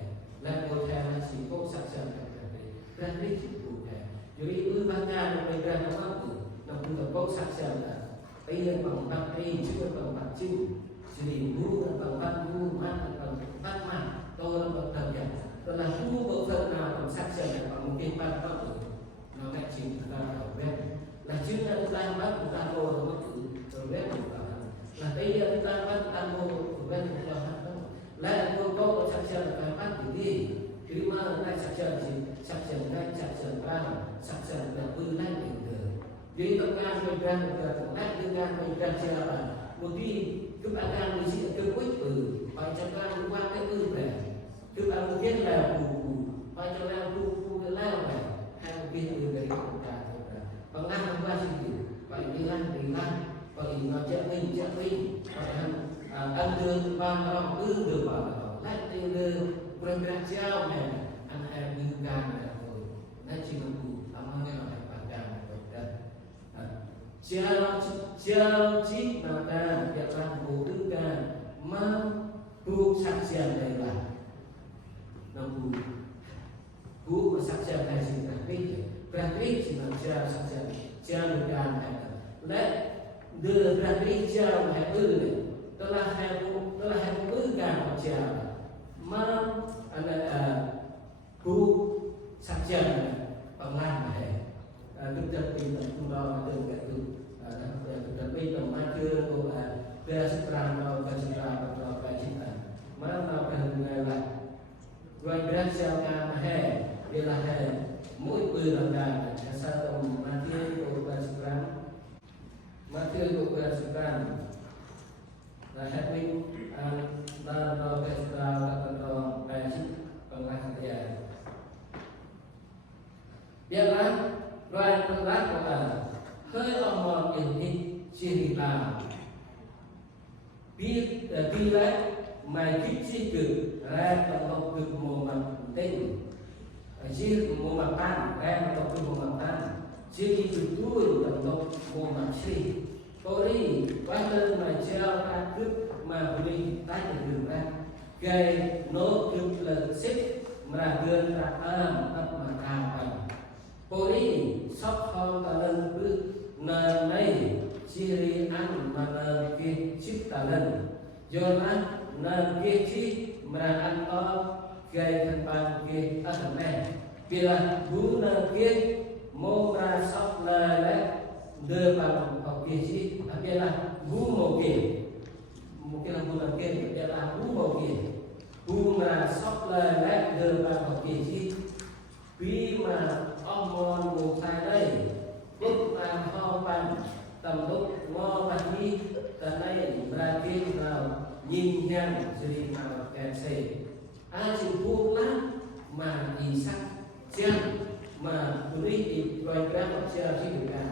dan kau si kau saksian terbagi berarti itu jadi itu bahkan mereka nampu nampu kau saksian bây giờ bằng bát đi chưa bằng bát chịu chỉ ngu bằng bát ngu mắt bằng bát mặt tôi là bằng thật vậy tôi là ngu bộ phận nào bằng sắc sẹo bằng một cái bát bát nó lại chịu ta ở bên là chứ là chúng ta bắt chúng ta vô nó tự rồi bên là bây giờ chúng ta bắt chúng ta vô bên chúng ta bắt lại tôi có sắc sẹo là cái bắt thì đi chứ mà lại sắc sẹo gì sắc sẹo này sắc sẹo ba sắc sẹo là bự lại bình thường jadi tengah mereka tengah dengan mereka siapa mungkin keadaan di sini kekuat bacakan luar kekuat keadaan mungkin lah buku bacakan buku kelau hai mungkin dari kita tengah apa sih panggilan baca min ăn đường ban rong được bảo lại từ đường mereka siapa anh em như gan rồi nói chuyện buku ama nghe nói Jauh maka ialah membutuhkan mampu saksian darilah mampu bu saksian dari berarti manusia saksian janganและเดือberarti jauh telah memberikan jauh mampu saksian pengamat chúng ta tìm được chúng ta từng cái từ dan bây giờ mai chưa cô về sự làm đâu về sự làm đâu về chính là mà nào về ngày là rồi về sau cả mà hè đây là hè mỗi bữa làm cả sao đồng mai chưa cô về sự làm mai chưa cô về sự làm là hết mình là đâu về sự làm là đâu về chính còn lại thì biết lắm rồi mình lát của là hơi ông ini cerita bila mai kecil atau kemoman penting jir momatan atau kemomatan jadi betul atau moman sih Tori bahkan majal takut membeli tanya juga gay no kepala sip meragukan rakam tak makapan Tori sok hal talan nơi này chỉ ăn mà nơi kia chích ta lên do ăn nơi kia chi mà ăn to gây thành bàn kia ở thằng này vì là bú nơi kia mô ra sóc lời đấy đưa bằng học kia chi vì là bú một kia là bú nơi kia vì là bú một kia bú mà sóc lời đấy đưa bằng học kia chi vì mà ông mòn một thai đây lúc làm ho bằng tầm lúc ngo và đi tại đây là kia nào nhìn nhang gì nào kèm xe ai chịu buông lắm mà đi sắc chân mà đi thì rồi ra một xe chỉ được cả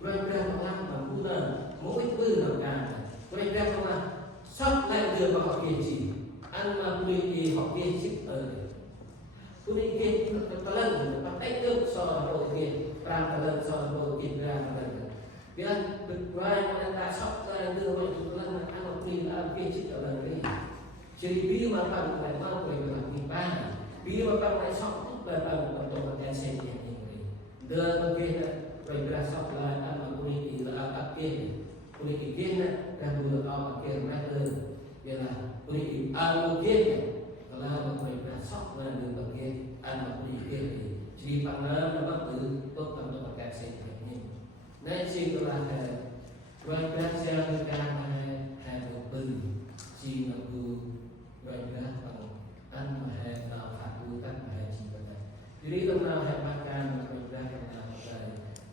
rồi ra một lắm mà cũng là mỗi bữa nào cả rồi ra không là sắp lại đưa vào học kia chỉ ăn mà đi học kia chỉ ở Kuni ke telan pakai tu soal ke perang telan soal ke perang telan. Bila berkuai mana tak sok telan tu orang telan anak ni ke cik telan ni. Jadi bila makan mai mau boleh makan pan. Bila makan mai sok tu berapa untuk makan sen yang ni. Dah mungkin boleh berasap lah anak ni ila apa Kuni ke dan dua apa ke mereka. Bila kuni mungkin kalau boleh berasap lah dengan ăn mặc đi kia thì chỉ bằng nó bắt tự tốt tâm cho các sinh như nên chỉ có là quay các xe với các hai đầu tư chỉ là cứ quay các bằng ăn mà hai nào phạt cứ các mà hai chỉ vậy jadi lúc nào hai makan mà quay các nào vậy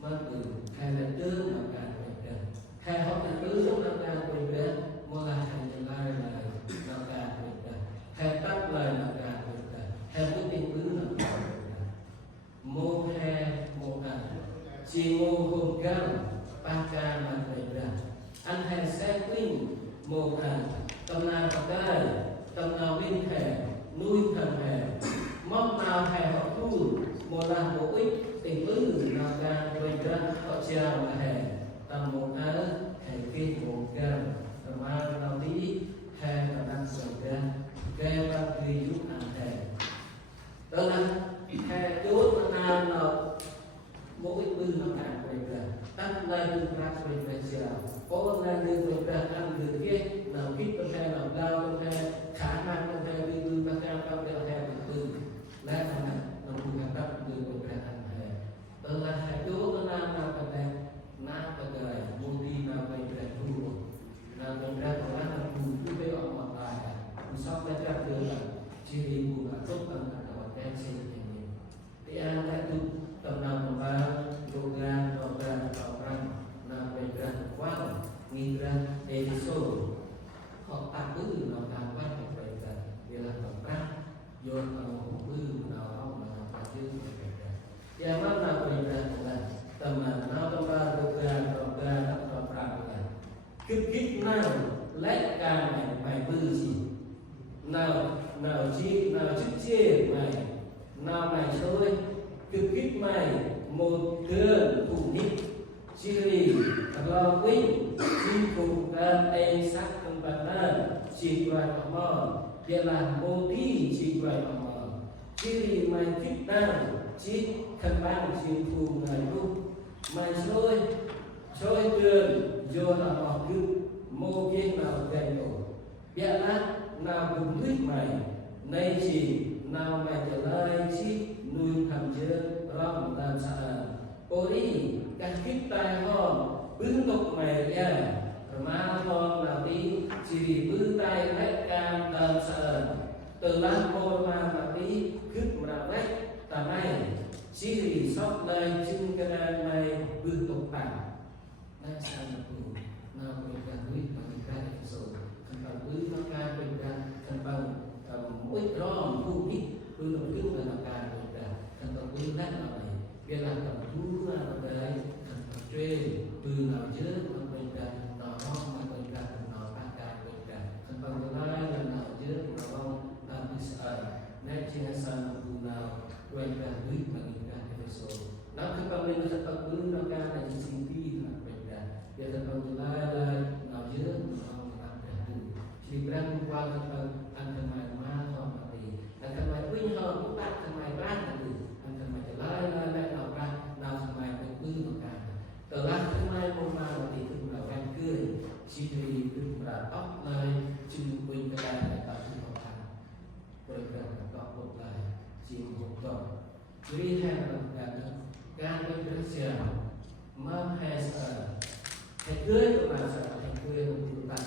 mà từ hai là tư mà cả quay các hai học là tư lúc nào cả quay các mua là hai nhân lai là nào cả quay các hai tắt lời nào cả hai cái tình cứ là mô he mô chỉ mô hồn gam ba ca mà phải ra anh hay sẽ quynh mô tâm nào bạc tâm nào bên hè nuôi thằng hè móc nào hè họ thu Mola mỗi tình ư là ca quay ra họ treo là hè tầm một á hè kia một gần mà nào tí hè là đang sầu ra cái ban kia giúp ăn hè đó là hè chốt là nào mỗi bư nó càng quay ra tắt lại bư ra quay ra treo có là đường quay ra ăn đường kia nào kít con hè nào đau con hè khả năng con hè bư ta cao cao đeo hè bư là thằng này nó cũng gặp đắp đường quay ra ăn hè đó là hai chỗ nó nào cái này nào cái này môn đi nào quay ra thu nào quay ra còn là thu cứ thấy ở mặt bài sau cái ra đường là chỉ đi cùng là tốt hơn là các bạn đem xây dựng nhiều thì anh đã tu tầm nào tầm ba yoga tầm ra nào quay ra quá nghi ra để số họ ta cứ nào làm quá phải quay ra vì là tầm ra vô tầm một bư nào không mà ta chưa quay ra và mắt nào quay ra là tầm nào tầm ba yoga tầm ra kích nào lấy ca mày bư gì nào chi nào chức chê mày nào mày thôi kích mày một đường cùng nhịp chi rì lo quýnh chi cùng gan em sắc cùng bàn nan chi quay vào mòn địa là mô tí chi quay vào mòn chi rì mày kích nào chi khăn băng chi cùng ngày lúc mày xôi đường vô là bỏ cứ mô kia nào gầy nổ biết là nào cùng huyết mày nay chỉ nào mày trở lại chi nuôi thầm chưa rong làm sao ô đi các kiếp tai hòn bước tục mày ra mà hòn là đi chỉ bước tay hết cam làm sao từ lá mô mà đi cướp mà đấy ta này chỉ vì sót đây chân cái này mày bước tục bằng nay sao được nào mình càng huyết mà mình càng rồi thành bằng bước nó càng mình càng thành bằng mỗi rong thu hít bước nó cứ là nó càng mình càng thành bằng bước nát nào này cái là tầm thú là cái thành bằng trên từ nào trước mình càng nào không mà mình càng nào ta càng mình càng thành bằng cái này là nào trước nào không ta biết sợ nên chỉ là sao từ nào quên càng huyết mà mình càng rồi nó cứ bằng mình thành bằng bước nó càng là chỉ sinh vi là mình càng dia tentang wilayah Najir chỉ berang qua tentang antara mana mati antara mai pun họ cũng tak antara ban tadi antara mai wilayah nào ban nào mai pun pun kan telah mai pun mati itu melakukan ke ciri itu berapa lai ciri pun kedai tak dimakan bergerak tak boleh ciri betul ciri yang melakukan kan berkerja memhasa hãy cưới của bạn sẽ hãy cưới một điều bạn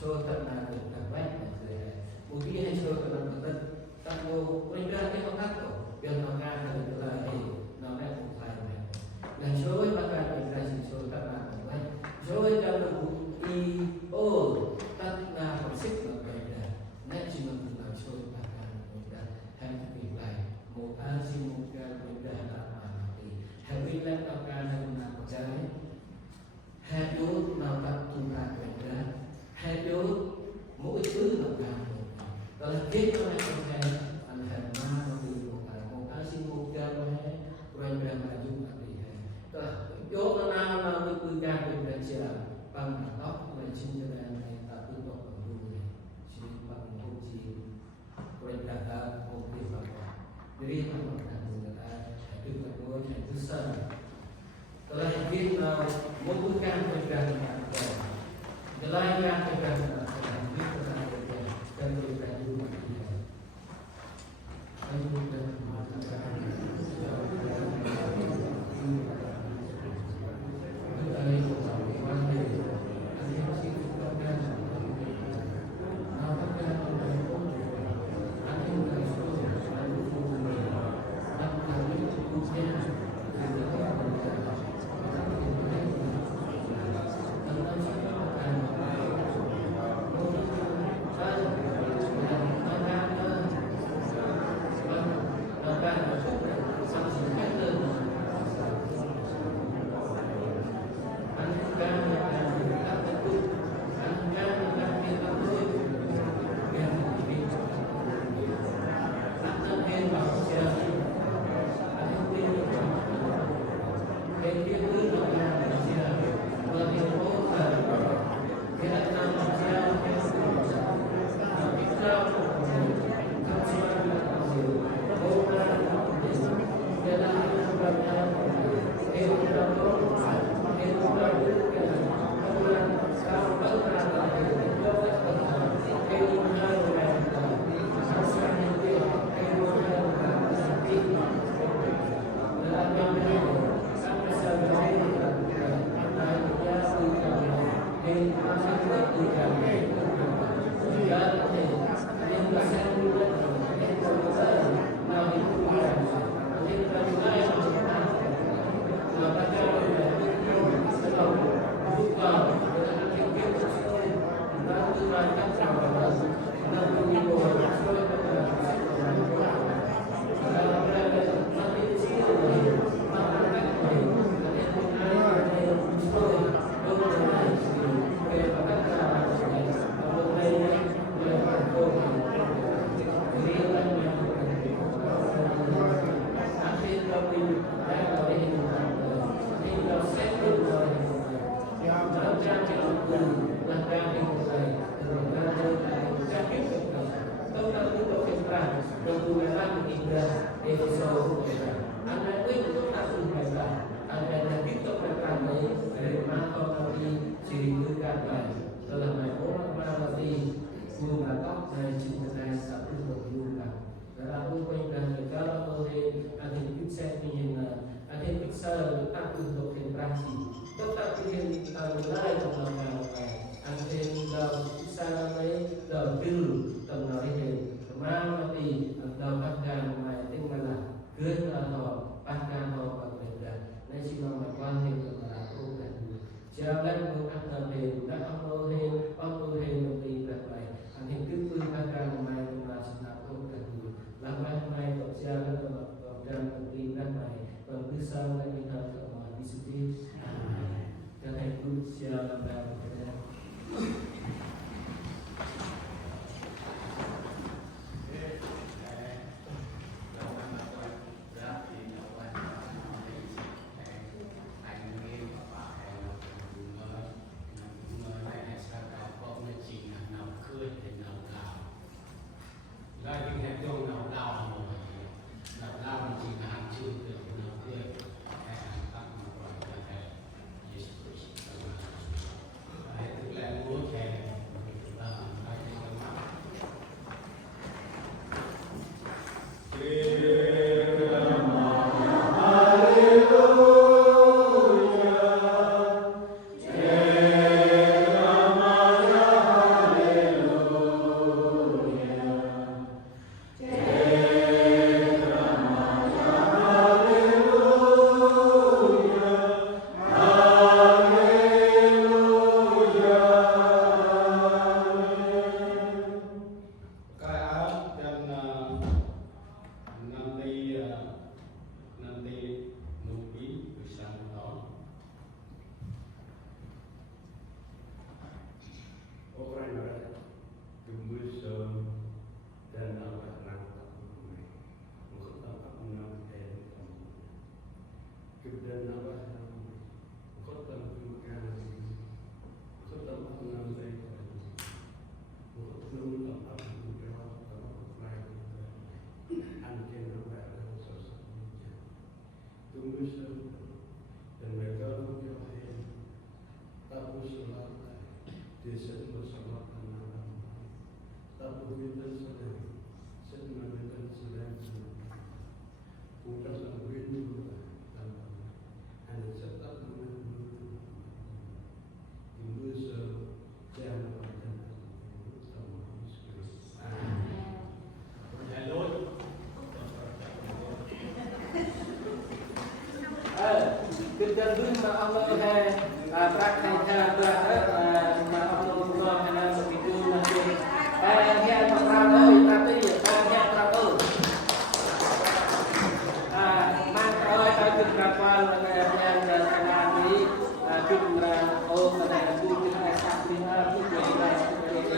cho tận là được cảm giác là cười một khi hãy cho tận là tận tận vô quên ra cái công tác của việc nào ra là được là gì nào đang một vài này là cho với bạn mình là chỉ cho tận là của anh cho với trong là một y ô tận là một xích là vậy là nét chỉ mình là cho bạn mình là hai cái việc này một an sinh một cái mình là thì hai việc làm tạo ra là một cái hai đứa nào tập trung lại về ra hai đứa mỗi thứ là làm đó là kết nó này không hay anh hẹn ma nó từ một cái sinh một cái quen quen là dùng là gì đó là chỗ nó nào là cái quy ca về ra chỉ là bằng tóc về trên cái này ta cứบอกbằngดูnày chỉ bằng một chỉ quen là ta một cái bằng riêng bằng là người ta cứ là đôi hay cứ sân telah kita membutuhkan pergerakan melainkan pergerakan dan pergerakan rumah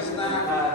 Krishna